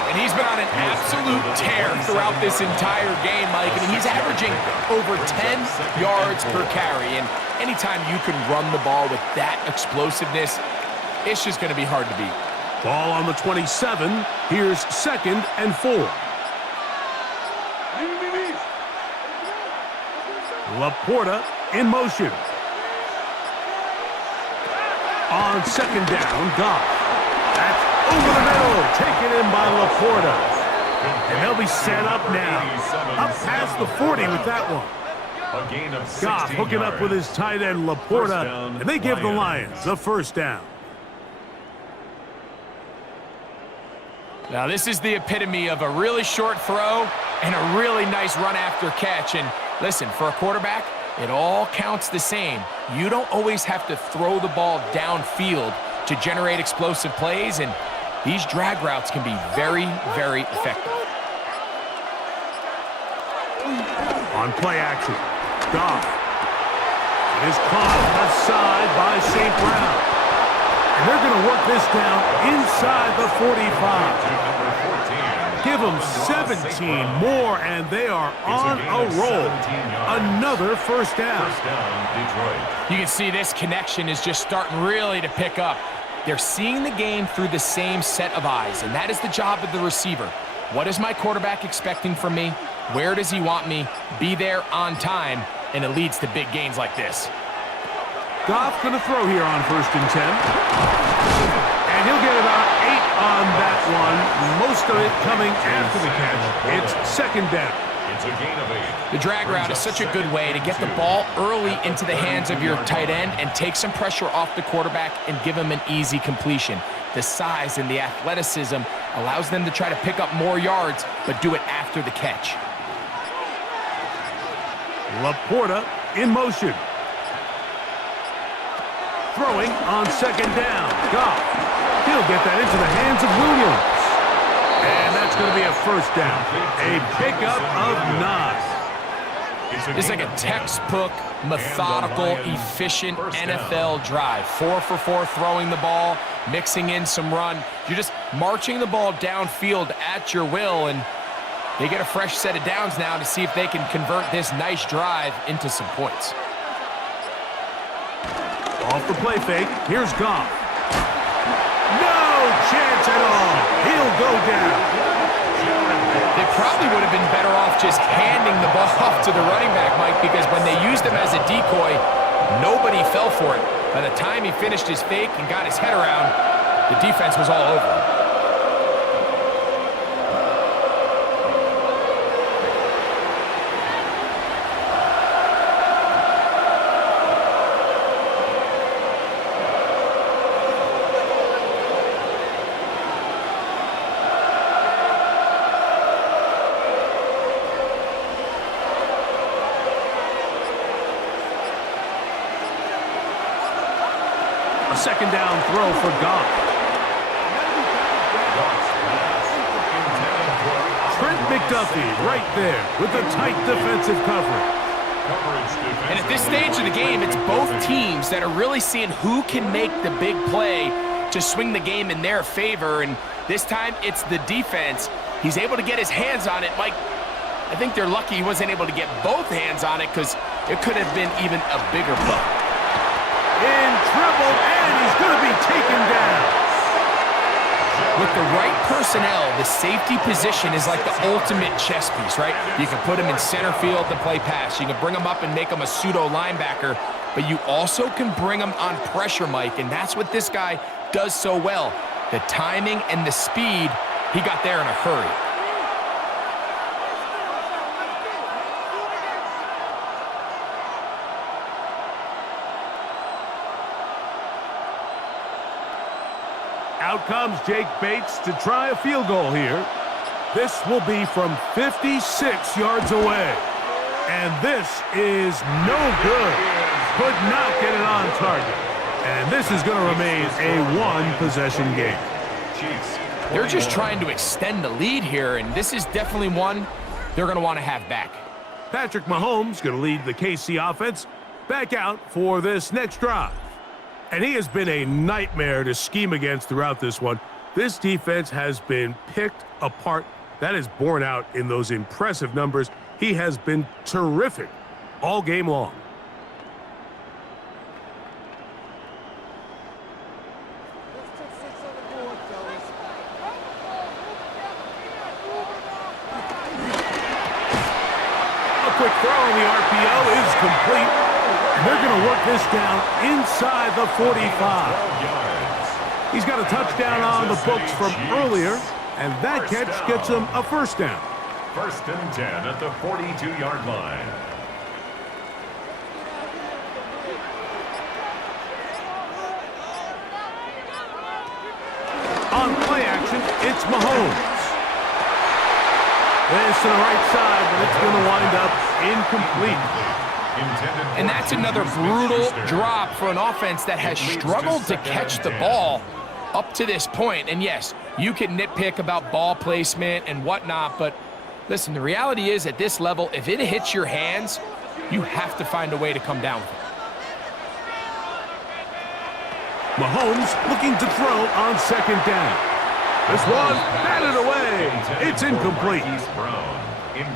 And he's been on an absolute tear throughout this entire game, Mike. I mean, he's averaging over 10 yards per carry. And anytime you can run the ball with that explosiveness, it's just going to be hard to beat. Ball on the 27. Here's 2nd and 4. Laporta in motion. On 2nd down, Goff. That's over the middle, taken in by Laporta. And they'll be set up now. Up past the 40 with that one. Goff hooking up with his tight end, Laporta, and they give the Lions a 1st down. Now, this is the epitome of a really short throw and a really nice run after catch. And listen, for a quarterback, it all counts the same. You don't always have to throw the ball downfield to generate explosive plays, and these drag routes can be very, very effective. On play action, Goff. It is caught aside by St. Brown. And they're going to work this down inside the 45. Give them 17 more, and they are on a roll. Another 1st down. You can see this connection is just starting really to pick up. They're seeing the game through the same set of eyes, and that is the job of the receiver. What is my quarterback expecting from me? Where does he want me? Be there on time, and it leads to big gains like this. Goff going to throw here on 1st and 10. And he'll get about 8 on that one. Most of it coming after the catch. It's 2nd down. It's a gain of 8. The drag route is such a good way to get the ball early into the hands of your tight end and take some pressure off the quarterback and give him an easy completion. The size and the athleticism allows them to try to pick up more yards, but do it after the catch. Laporta in motion. Throwing on 2nd down. Goff. He'll get that into the hands of Williams. And that's going to be a 1st down. A pickup of 9. It's like a textbook, methodical, efficient NFL drive. 4 for 4 throwing the ball, mixing in some run. You're just marching the ball downfield at your will, and they get a fresh set of downs now to see if they can convert this nice drive into some points. Off the play fake, here's Goff. No chance at all. He'll go down. They probably would have been better off just handing the ball off to the running back, Mike, because when they used him as a decoy, nobody fell for it. By the time he finished his fake and got his head around, the defense was all over him. second down throw for Goff. Trent McDuffie right there with the tight defensive coverage. And at this stage of the game, it's both teams that are really seeing who can make the big play to swing the game in their favor. And this time, it's the defense. He's able to get his hands on it. Mike, I think they're lucky he wasn't able to get both hands on it because it could have been even a bigger play. In trouble, and he's going to be taken down. With the right personnel, the safety position is like the ultimate chess piece, right? You can put him in center field to play pass. You can bring him up and make him a pseudo linebacker, but you also can bring him on pressure, Mike, and that's what this guy does so well. The timing and the speed, he got there in a hurry. Out comes Jake Bates to try a field goal here. This will be from 56 yards away. And this is no good. Could not get it on target. And this is going to remain a one-possession game. They're just trying to extend the lead here, and this is definitely one they're going to want to have back. Patrick Mahomes going to lead the KC offense back out for this next drive. And he has been a nightmare to scheme against throughout this one. This defense has been picked apart. That is borne out in those impressive numbers. He has been terrific all game long. A quick throw on the RPO is complete. They're going to work this down inside the 45. He's got a touchdown on the books from earlier, and that catch gets him a first down. First and 10 at the 42-yard line. On play action, it's Mahomes. This to the right side, but it's going to wind up incomplete. And that's another brutal drop for an offense that has struggled to catch the ball up to this point. And yes, you can nitpick about ball placement and whatnot, but listen, the reality is at this level, if it hits your hands, you have to find a way to come down with it. Mahomes looking to throw on second down. This one batted away. It's incomplete.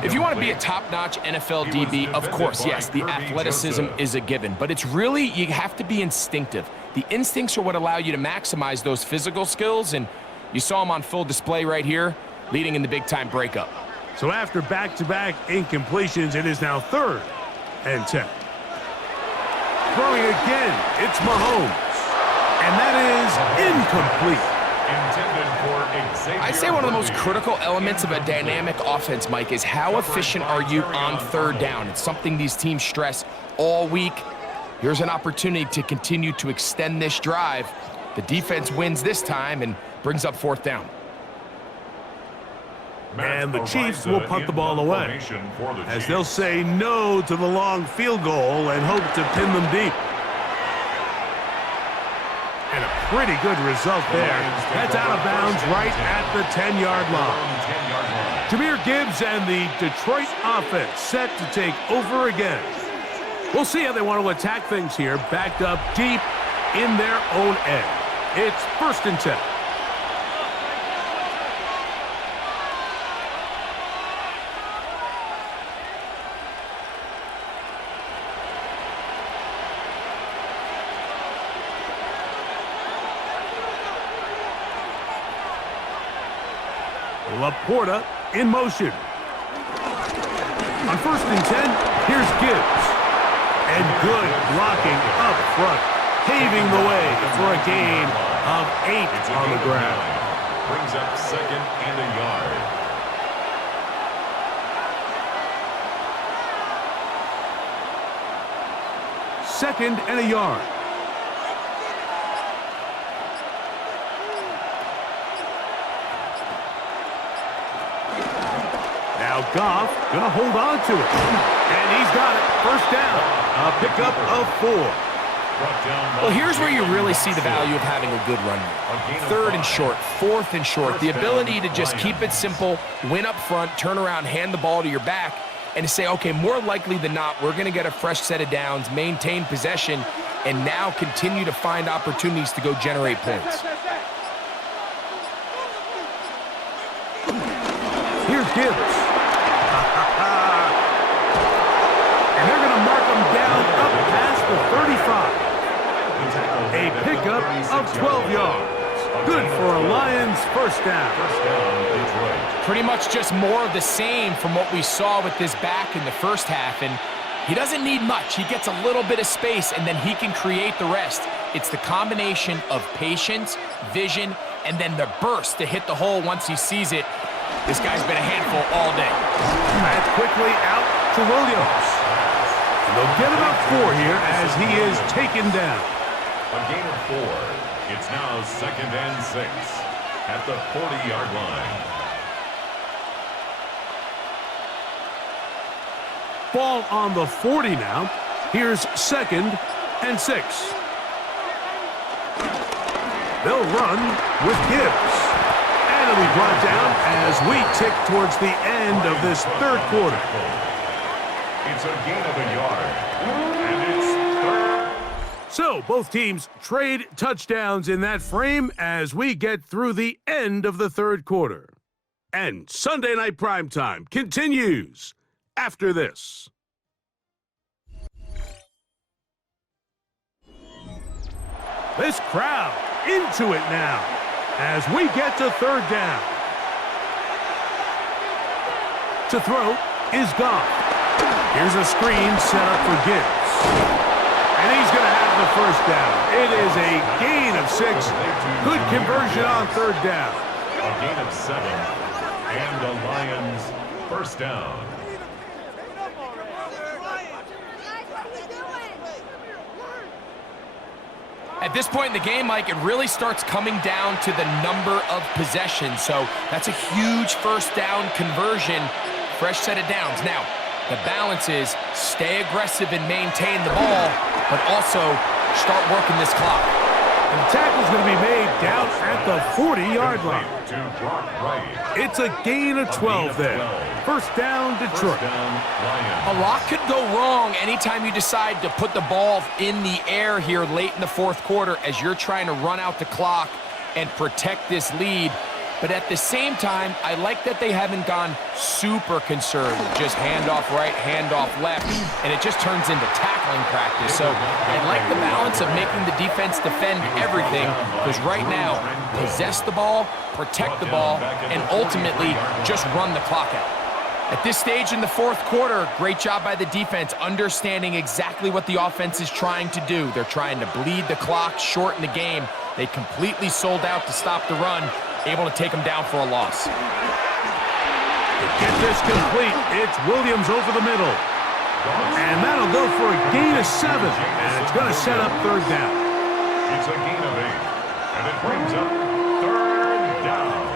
If you want to be a top-notch NFL DB, of course, yes, the athleticism is a given. But it's really, you have to be instinctive. The instincts are what allow you to maximize those physical skills, and you saw them on full display right here, leading in the big-time breakup. So after back-to-back incompletions, it is now 3rd and 10. Throwing again, it's Mahomes. And that is incomplete. I say one of the most critical elements of a dynamic offense, Mike, is how efficient are you on 3rd down. It's something these teams stress all week. Here's an opportunity to continue to extend this drive. The defense wins this time and brings up 4th down. And the Chiefs will punt the ball away, as they'll say no to the long field goal and hope to pin them deep. And a pretty good result there. That's out of bounds right at the 10-yard line. Jahmyr Gibbs and the Detroit offense set to take over again. We'll see how they want to attack things here, backed up deep in their own end. It's 1st and 10. Laporta in motion. On 1st and 10, here's Gibbs. And good blocking up front, paving the way for a gain of 8 on the ground. Brings up 2nd and a yard. Second and a yard. Now Goff going to hold on to it. And he's got it. First down. A pickup of 4. Well, here's where you really see the value of having a good run. Third and short, fourth and short. The ability to just keep it simple, win up front, turn around, hand the ball to your back, and to say, okay, more likely than not, we're going to get a fresh set of downs, maintain possession, and now continue to find opportunities to go generate points. Here's Gibbs. And they're going to mark him down up past the 35. A pickup of 12 yards. Good for a Lions first down. Pretty much just more of the same from what we saw with this back in the first half. And he doesn't need much. He gets a little bit of space, and then he can create the rest. It's the combination of patience, vision, and then the burst to hit the hole once he sees it. This guy's been a handful all day. That's quickly out to Williams. And they'll get about 4 here as he is taken down. A gain of 4. It's now 2nd and 6 at the 40-yard line. Ball on the 40 now. Here's 2nd and 6. They'll run with Gibbs. And it'll be brought down as we tick towards the end of this third quarter. It's a gain of a yard. And it's 3rd. So both teams trade touchdowns in that frame as we get through the end of the third quarter. And Sunday Night Primetime continues after this. This crowd into it now as we get to third down. To throw is Goff. Here's a screen set up for Gibbs. And he's going to have the first down. It is a gain of 6. Good conversion on third down. A gain of 7. And the Lions first down. At this point in the game, Mike, it really starts coming down to the number of possessions. So that's a huge first down conversion, fresh set of downs. Now, the balance is stay aggressive and maintain the ball, but also start working this clock. And the tackle's going to be made down at the 40-yard line. It's a gain of 12 there. First down, Detroit. A lot could go wrong anytime you decide to put the ball in the air here late in the fourth quarter as you're trying to run out the clock and protect this lead. But at the same time, I like that they haven't gone super conservative. Just handoff right, handoff left, and it just turns into tackling practice. So I like the balance of making the defense defend everything, because right now, possess the ball, protect the ball, and ultimately just run the clock out. At this stage in the fourth quarter, great job by the defense, understanding exactly what the offense is trying to do. They're trying to bleed the clock, shorten the game. They completely sold out to stop the run, able to take them down for a loss. To get this complete, it's Williams over the middle. And that'll go for a gain of 7, and it's going to set up third down. It's a gain of 8, and it brings up third down.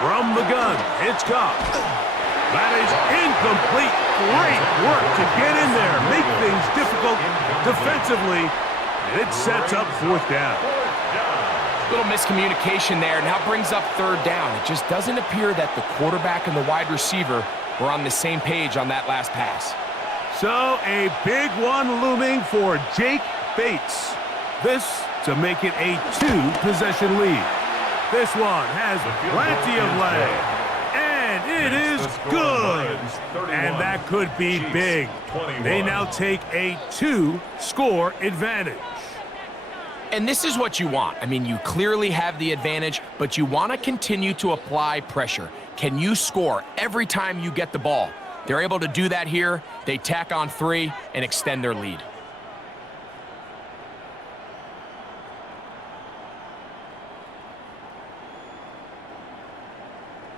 From the gun, it's Goff. That is incomplete. Great work to get in there, make things difficult defensively, and it sets up fourth down. Little miscommunication there, now brings up third down. It just doesn't appear that the quarterback and the wide receiver were on the same page on that last pass. So a big one looming for Jake Bates. This to make it a 2-possession lead. This one has plenty of leg, and it is good. And that could be big. They now take a 2-score advantage. And this is what you want. I mean, you clearly have the advantage, but you want to continue to apply pressure. Can you score every time you get the ball? They're able to do that here. They tack on 3 and extend their lead.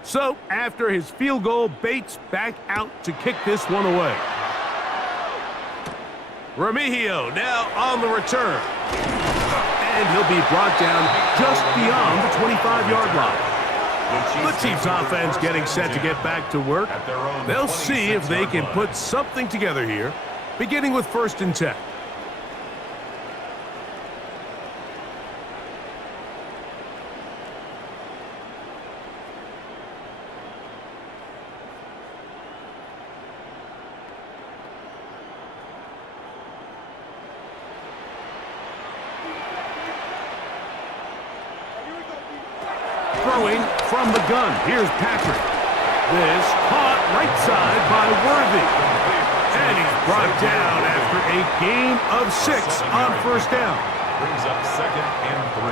So, after his field goal, Bates back out to kick this one away. Remigio now on the return. And he'll be brought down just beyond the 25-yard line. The Chiefs offense getting set to get back to work. They'll see if they can put something together here, beginning with 1st and 10. Throwing from the gun. Here's Patrick. This caught right side by Worthy. And he's brought down after a gain of 6 on 1st down. Brings up 2nd and 3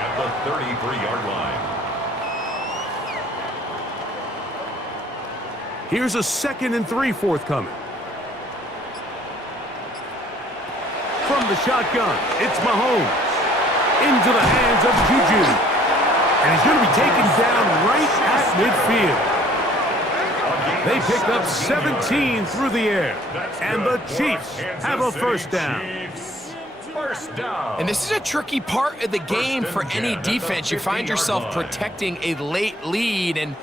at the 33-yard line. Here's a 2nd and 3 forthcoming. From the shotgun, it's Mahomes. Into the hands of Juju. And he's going to be taken down right at midfield. They picked up 17 through the air. And the Chiefs have a 1st down. First down. And this is a tricky part of the game for any defense. You find yourself protecting a late lead, and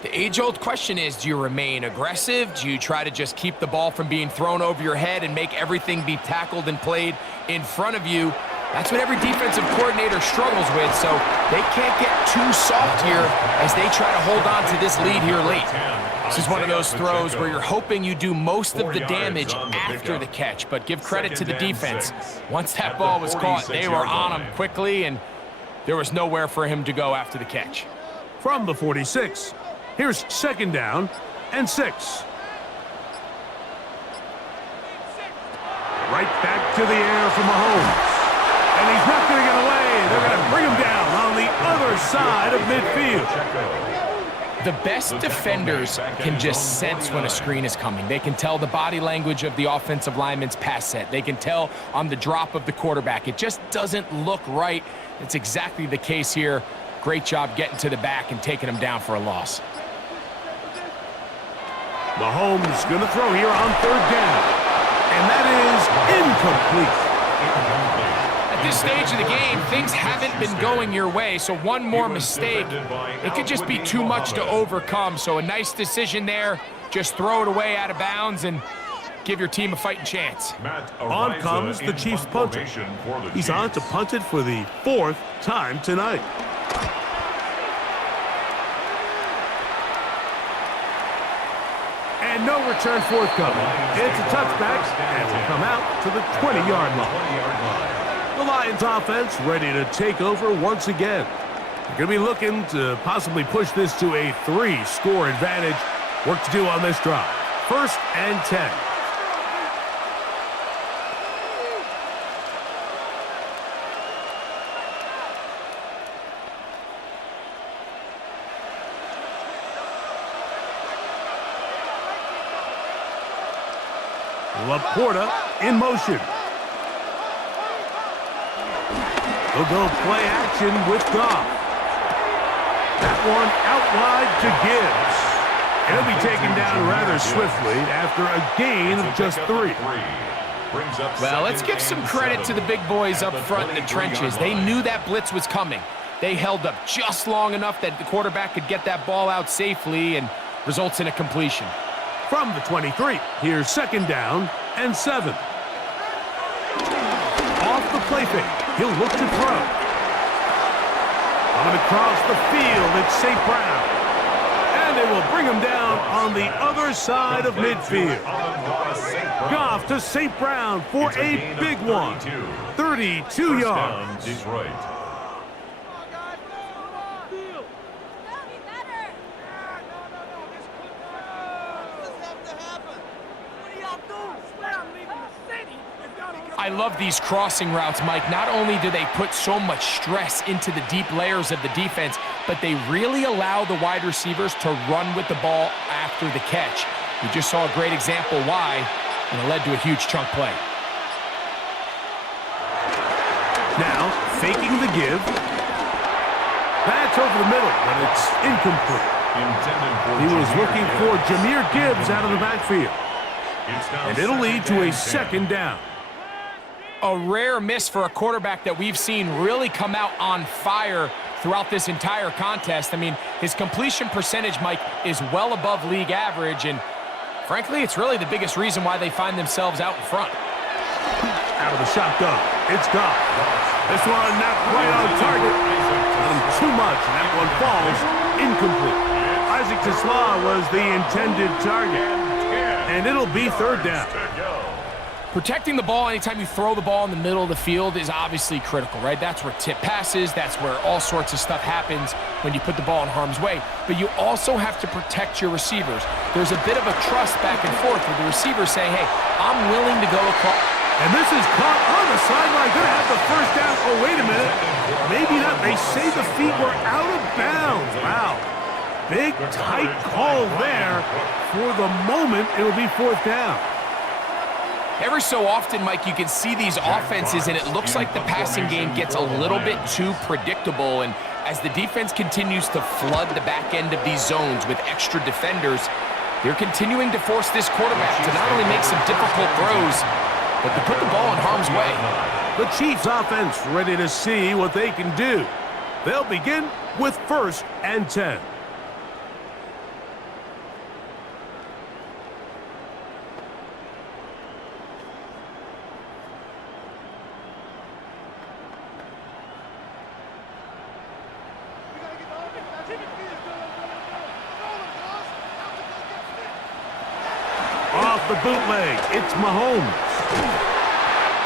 the age-old question is, do you remain aggressive? Do you try to just keep the ball from being thrown over your head and make everything be tackled and played in front of you? That's what every defensive coordinator struggles with, so they can't get too soft here as they try to hold on to this lead here late. This is one of those throws where you're hoping you do most of the damage after the catch, but give credit to the defense. Once that ball was caught, they were on him quickly, and there was nowhere for him to go after the catch. From the 46, here's 2nd down and 6. Right back to the air for Mahomes. And he's not going to get away. They're going to bring him down on the other side of midfield. The best defenders can just sense when a screen is coming. They can tell the body language of the offensive lineman's pass set. They can tell on the drop of the quarterback. It just doesn't look right. It's exactly the case here. Great job getting to the back and taking him down for a loss. Mahomes going to throw here on 3rd down. And that is incomplete. At this stage of the game, things haven't been going your way, so one more mistake, it could just be too much to overcome. So a nice decision there. Just throw it away out of bounds and give your team a fighting chance. On comes the Chiefs punter. He's on to punt it for the 4th time tonight. And no return forthcoming. It's a touchback, and will come out to the 20-yard line. The Lions offense ready to take over once again. They're going to be looking to possibly push this to a 3-score advantage. Work to do on this drive. 1st and 10. Laporta in motion. They'll go play action with Goff. That one out wide to Gibbs. And he'll be taken down rather swiftly after a gain of just 3. Well, let's give some credit to the big boys up front in the trenches. They knew that blitz was coming. They held up just long enough that the quarterback could get that ball out safely and results in a completion. From the 23, here's 2nd down and 7. Off the play fake, he'll look to throw. Coming across the field, it's St. Brown. And they will bring him down on the other side of midfield. Goff to St. Brown for a big one. 32 yards. Detroit. I love these crossing routes, Mike. Not only do they put so much stress into the deep layers of the defense, but they really allow the wide receivers to run with the ball after the catch. We just saw a great example why, and it led to a huge chunk play. Now, faking the give. That's over the middle, but it's incomplete. He was looking for Jahmyr Gibbs out of the backfield. And it'll lead to a 2nd down. A rare miss for a quarterback that we've seen really come out on fire throughout this entire contest. I mean, his completion percentage, Mike, is well above league average, and frankly, it's really the biggest reason why they find themselves out in front. Out of the shotgun. It's gone. This one not quite on target. Too much, and that one falls incomplete. Isaac Tesla was the intended target, and it'll be third down. Protecting the ball anytime you throw the ball in the middle of the field is obviously critical, right? That's where tip passes, that's where all sorts of stuff happens when you put the ball in harm's way. But you also have to protect your receivers. There's a bit of a trust back and forth with the receivers saying, hey, I'm willing to go across. And this is caught on the sideline. Going to have the first down. Oh, wait a minute. Maybe not. They say the feet were out of bounds. Wow. Big, tight call there. For the moment, it'll be fourth down. Every so often, Mike, you can see these offenses, and it looks like the passing game gets a little bit too predictable. And as the defense continues to flood the back end of these zones with extra defenders, they're continuing to force this quarterback to not only make some difficult throws, but to put the ball in harm's way. The Chiefs offense ready to see what they can do. They'll begin with 1st and 10. Off the bootleg, it's Mahomes.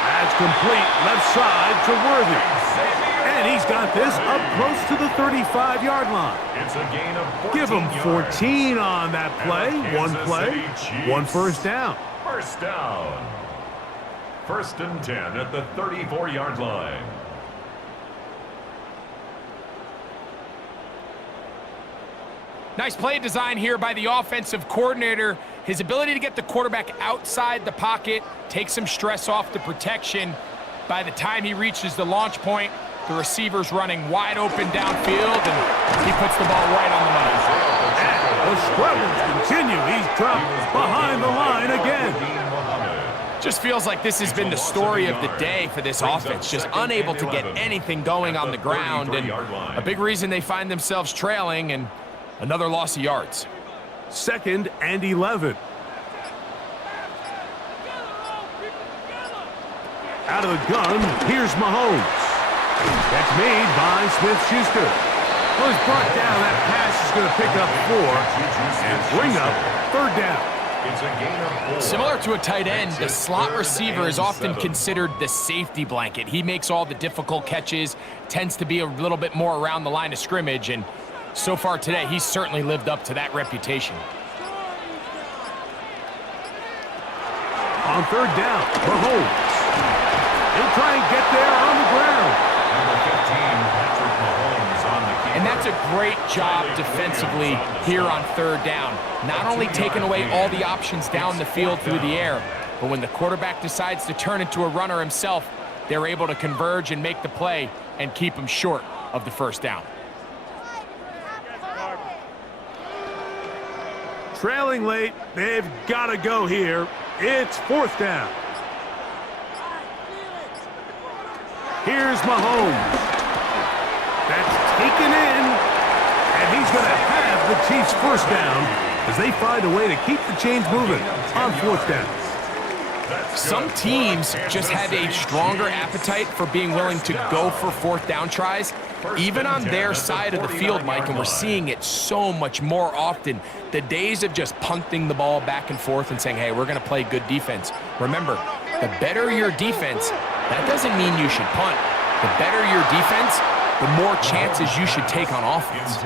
That's complete, left side to Worthy. And he's got this up close to the 35-yard line. It's a gain of 14 Give him 14 on that play. One play, one first down. First down. 1st and 10 at the 34-yard line. Nice play design here by the offensive coordinator. His ability to get the quarterback outside the pocket, take some stress off the protection. By the time he reaches the launch point, the receiver's running wide open downfield, and he puts the ball right on the money. And the struggles continue. He's dropped behind the line again. Just feels like this has been the story of the day for this offense, just unable to get anything going on the ground, and a big reason they find themselves trailing, and another loss of yards. 2nd and 11. Out of the gun, here's Mahomes. That's made by Smith-Schuster. Well, he's brought down. That pass is going to pick up 4 and bring up 3rd down. It's a gain of 4. Similar to a tight end, the slot receiver is often considered the safety blanket. He makes all the difficult catches, tends to be a little bit more around the line of scrimmage, and so far today, he's certainly lived up to that reputation. On 3rd down, Mahomes. He'll try and get there on the ground. Number 15, Patrick Mahomes on the keeper. And that's a great job defensively here on 3rd down. Not only taking away all the options down the field through the air, but when the quarterback decides to turn into a runner himself, they're able to converge and make the play and keep him short of the 1st down. Trailing late, they've got to go here. It's 4th down. Here's Mahomes. That's taken in, and he's going to have the Chiefs' 1st down as they find a way to keep the chains moving on 4th down. Some teams just have a stronger appetite for being willing to go for 4th down tries, even on their side of the field, Mike, and we're seeing it so much more often. The days of just punting the ball back and forth and saying, hey, we're going to play good defense. Remember, the better your defense, that doesn't mean you should punt. The better your defense, the more chances you should take on offense.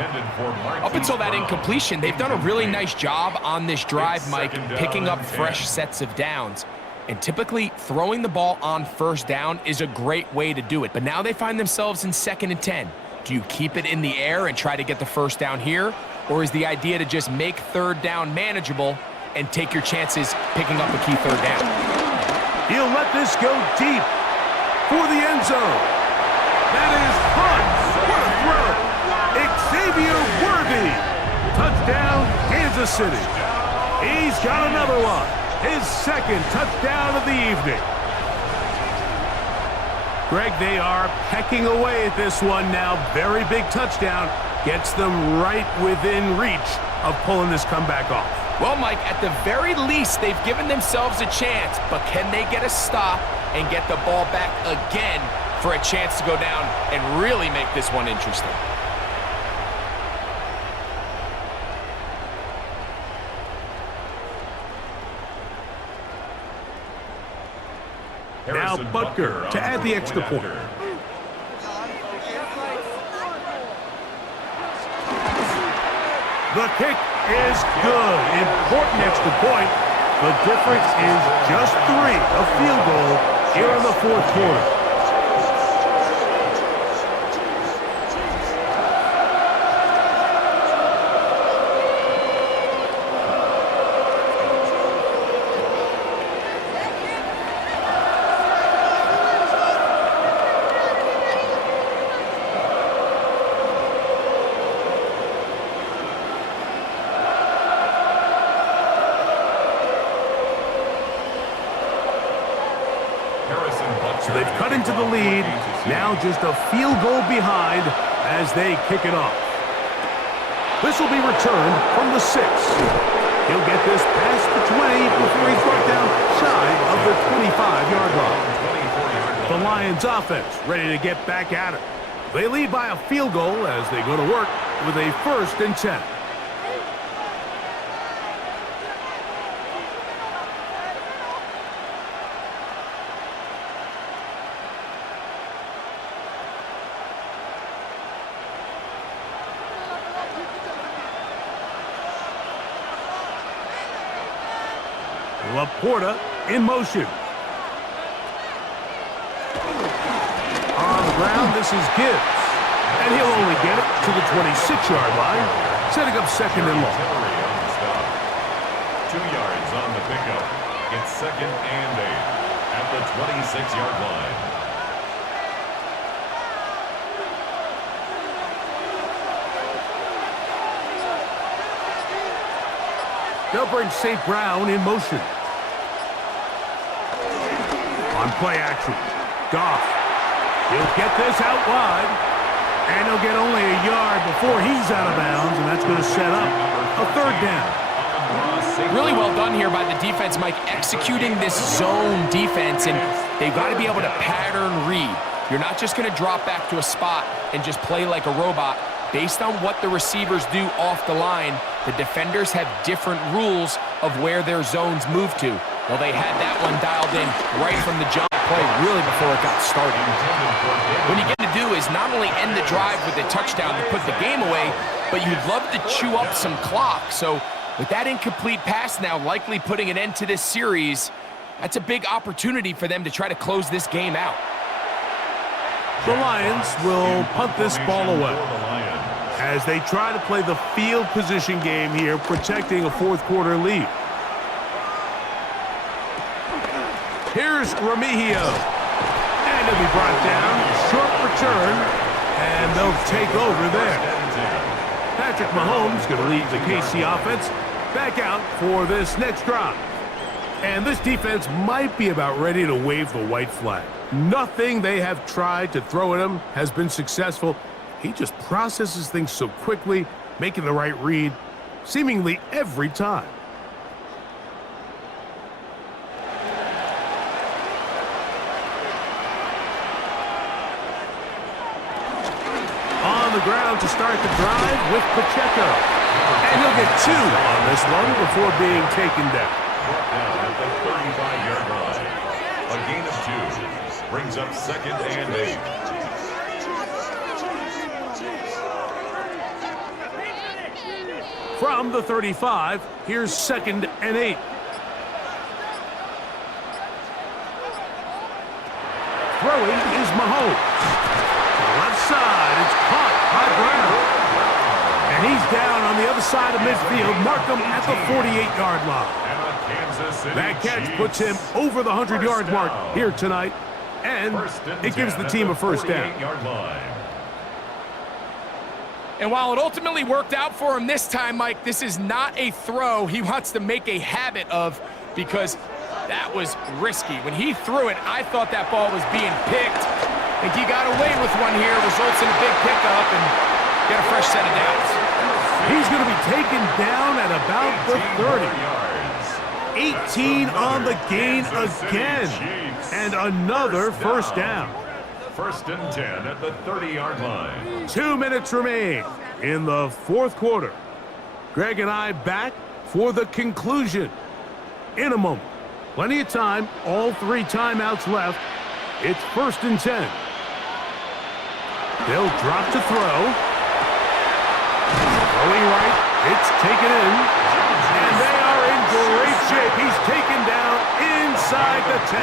Up until that incompletion, they've done a really nice job on this drive, Mike, picking up fresh sets of downs. And typically, throwing the ball on 1st down is a great way to do it. But now they find themselves in 2nd and 10. Do you keep it in the air and try to get the 1st down here? Or is the idea to just make 3rd down manageable and take your chances picking up a key 3rd down? He'll let this go deep for the end zone. That is Hunt. What a throw. Xavier Worthy. Touchdown, Kansas City. He's got another one. His 2nd touchdown of the evening. Greg, they are pecking away at this one now. Very big touchdown. Gets them right within reach of pulling this comeback off. Well, Mike, at the very least, they've given themselves a chance, but can they get a stop and get the ball back again for a chance to go down and really make this one interesting? Now Butker to add the extra point. The kick is good. Important extra point. The difference is just 3, a field goal here in the fourth quarter. So they've cut into the lead, now just a field goal behind as they kick it off. This will be returned from the 6. He'll get this past the 20 before he's brought down shy of the 25-yard line. The Lions offense ready to get back at it. They lead by a field goal as they go to work with a 1st and 10. Laporta in motion. On the ground, this is Gibbs. And he'll only get it to the 26-yard line, setting up 2nd and long. 2 yards on the pickup. It's 2nd and 8 at the 26-yard line. They'll bring St. Brown in motion. On play action, Goff. He'll get this out wide, and he'll get only a yard before he's out of bounds, and that's going to set up a 3rd down. Really well done here by the defense, Mike, executing this zone defense, and they've got to be able to pattern read. You're not just going to drop back to a spot and just play like a robot. Based on what the receivers do off the line, the defenders have different rules of where their zones move to. Well, they had that one dialed in right from the jump play, really before it got started. What you get to do is not only end the drive with a touchdown to put the game away, but you'd love to chew up some clock. So with that incomplete pass now likely putting an end to this series, that's a big opportunity for them to try to close this game out. The Lions will punt this ball away as they try to play the field position game here, protecting a 4th quarter lead. Here's Remigio. And he'll be brought down. Short return. And they'll take over there. Patrick Mahomes going to lead the KC offense back out for this next drive. And this defense might be about ready to wave the white flag. Nothing they have tried to throw at him has been successful. He just processes things so quickly, making the right read, seemingly every time. On the ground to start the drive with Pacheco. And he'll get 2 on this one before being taken down. Down at the 35-yard line. A gain of 2 brings up 2nd and 8. From the 35, here's 2nd and 8. Throwing is Mahomes. To the left side, it's caught by Brown. And he's down on the other side of midfield. Markham at the 48-yard line. That catch puts him over the 100-yard mark here tonight. And it gives the team a 1st down. And while it ultimately worked out for him this time, Mike, this is not a throw he wants to make a habit of, because that was risky. When he threw it, I thought that ball was being picked. think he got away with one here. Results in a big pickup and get a fresh set of downs. He's going to be taken down at about the 30. 18 on the gain again. And another first down. First and 10 at the 30-yard line. 2 minutes remain in the fourth quarter. Greg and I back for the conclusion in a moment. Plenty of time, all 3 timeouts left. It's first and 10. They'll drop to throw. Throwing right, it's taken in. And they are in great shape. He's taken down inside the 10.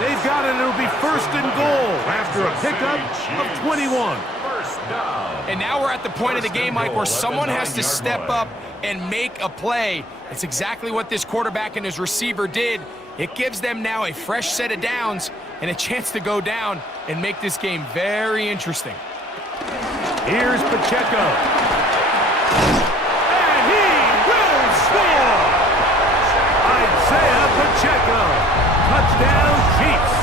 They've got it. It'll be first and goal after a pickup of 21. And now we're at the point of the game, Mike, where someone has to step up and make a play. It's exactly what this quarterback and his receiver did. It gives them now a fresh set of downs and a chance to go down and make this game very interesting. Here's Pacheco. And he will score! Isaiah Pacheco. Touchdown, Chiefs.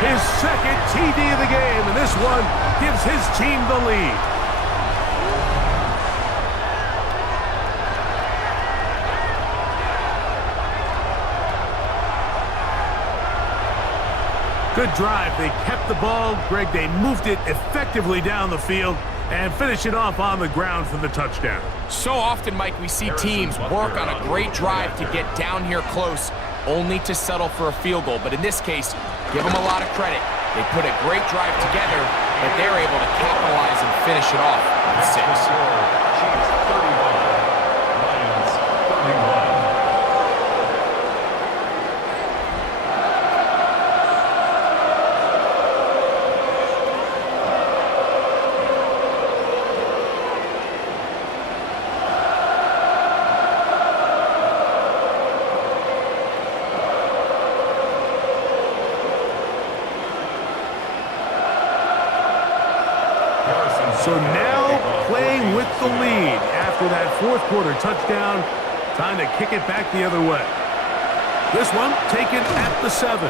His second TD of the game, and this one gives his team the lead. Good drive. They kept the ball. Greg, they moved it effectively down the field and finish it off on the ground for the touchdown. So often, Mike, we see teams work on a great drive to get down here close, only to settle for a field goal. But in this case, give them a lot of credit. They put a great drive together, but they're able to capitalize and finish it off with 6. Chiefs 31, Lions 31. So now playing with the lead after that fourth quarter touchdown. Time to kick it back the other way. This one taken at the 7.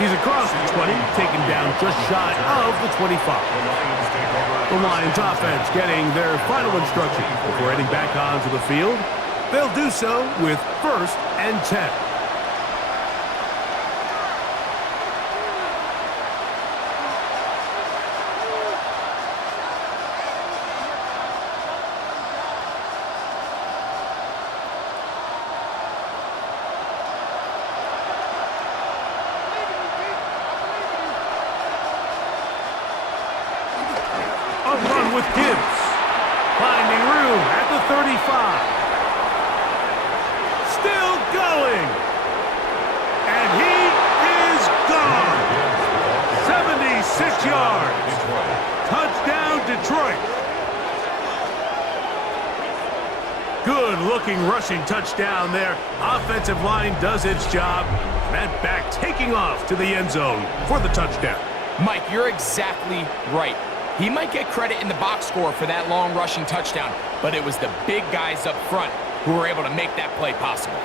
He's across the 20, taken down just shy of the 25. The Lions offense getting their final instruction before heading back onto the field. They'll do so with first and 10. A run with Gibbs. Finding room at the 35. Still going. And he is gone. 76 yards. Touchdown, Detroit. Good-looking rushing touchdown there. Offensive line does its job. That back taking off to the end zone for the touchdown. Mike, you're exactly right. He might get credit in the box score for that long rushing touchdown, but it was the big guys up front who were able to make that play possible.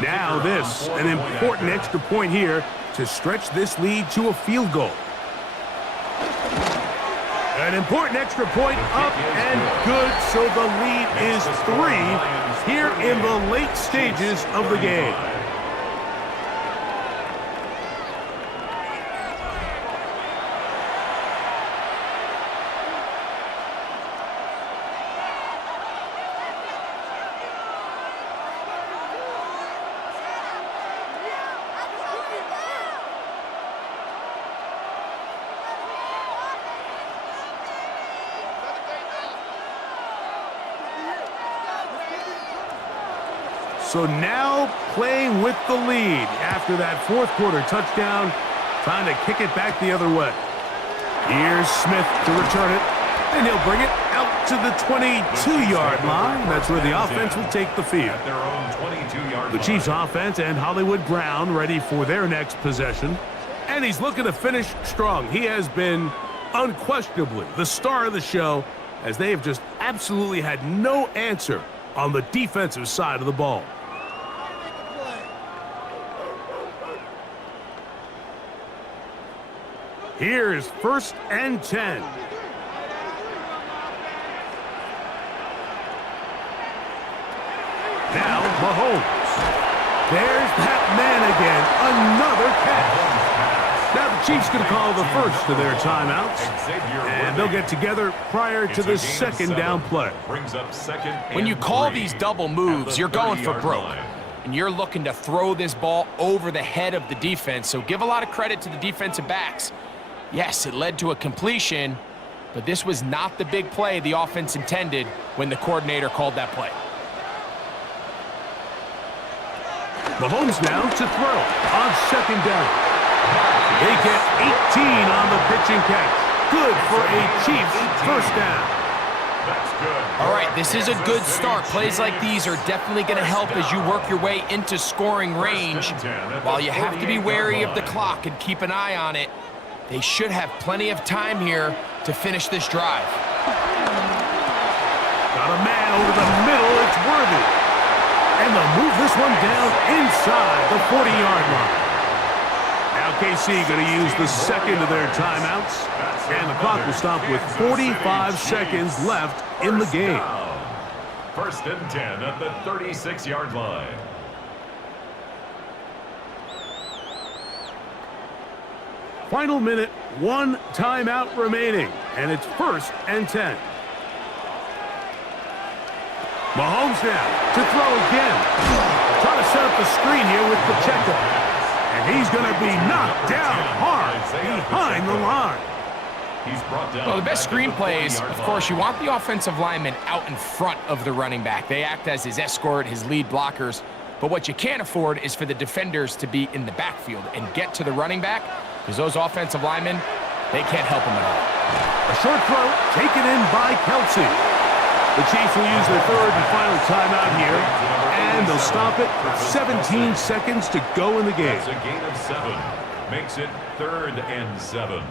Now this, an important extra point here to stretch this lead to a field goal. An important extra point up and good, so the lead is 3 here in the late stages of the game. So now playing with the lead after that fourth quarter touchdown. Time to kick it back the other way. Here's Smith to return it, and he'll bring it out to the 22-yard line. That's where the offense will take the field. At their own 22-yard The Chiefs offense and Hollywood Brown ready for their next possession. And he's looking to finish strong. He has been unquestionably the star of the show, as they have just absolutely had no answer on the defensive side of the ball. Here's 1st and 10. Now Mahomes. There's that man again. Another catch. Now the Chiefs going to call the first of their timeouts, and they'll get together prior to the second down play. When you call these double moves, you're going for broke. And you're looking to throw this ball over the head of the defense, so give a lot of credit to the defensive backs. Yes, it led to a completion, but this was not the big play the offense intended when the coordinator called that play. Mahomes now to throw on 2nd down. They get 18 on the pitch and catch. Good for a Chiefs 1st down. That's good. All right, this is a good start. Plays like these are definitely going to help as you work your way into scoring range. While you have to be wary of the clock and keep an eye on it, they should have plenty of time here to finish this drive. Got a man over the middle. It's Worthy. And they'll move this one down inside the 40-yard line. Now KC going to use the second of their timeouts. And the clock will stop with 45 seconds left in the game. 1st and 10 at the 36-yard line. Final minute, 1 timeout remaining. And it's 1st and 10. Mahomes now to throw again. Trying to set up the screen here with Pacheco. And he's going to be knocked down hard behind the line. He's brought down. Well, the best screen plays, of course, you want the offensive lineman out in front of the running back. They act as his escort, his lead blockers. But what you can't afford is for the defenders to be in the backfield and get to the running back, because those offensive linemen, they can't help him at all. A short throw taken in by Kelsey. The Chiefs will use their 3rd and final timeout here, and they'll stop it with 17 seconds to go in the game. That's a gain of 7. Makes it 3rd and 7.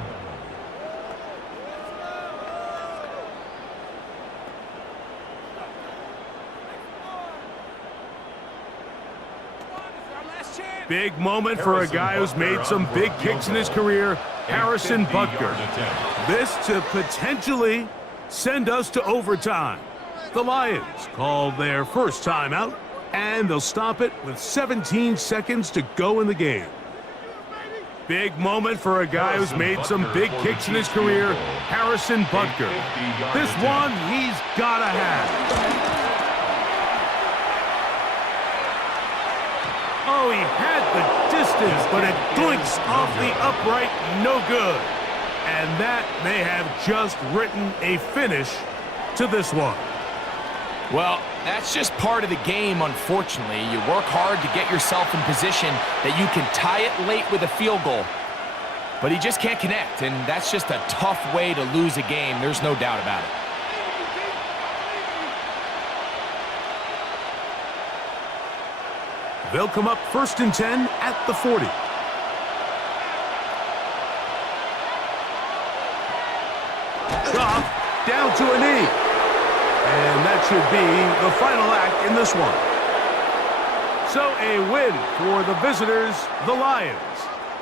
Big moment for a guy who's made some big kicks in his career, Harrison Butker. This to potentially send us to overtime. The Lions call their first timeout, and they'll stop it with 17 seconds to go in the game. Big moment for a guy who's made some big kicks in his career, Harrison Butker. This one he's got to have. Oh, he had the distance, but it doinks off the upright, no good. And that may have just written a finish to this one. Well, that's just part of the game, unfortunately. You work hard to get yourself in position that you can tie it late with a field goal. But he just can't connect, and that's just a tough way to lose a game. There's no doubt about it. They'll come up 1st and 10 at the 40. Goff down to a knee. And that should be the final act in this one. So a win for the visitors, the Lions.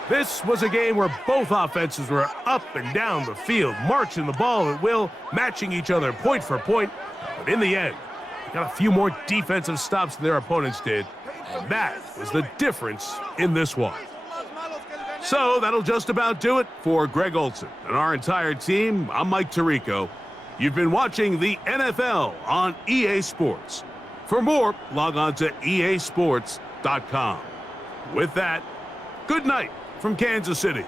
This was a game where both offenses were up and down the field, marching the ball at will, matching each other point for point. But in the end, they got a few more defensive stops than their opponents did. And that was the difference in this one. So that'll just about do it for Greg Olson and our entire team. I'm Mike Tirico. You've been watching the NFL on EA Sports. For more, log on to easports.com. With that, good night from Kansas City.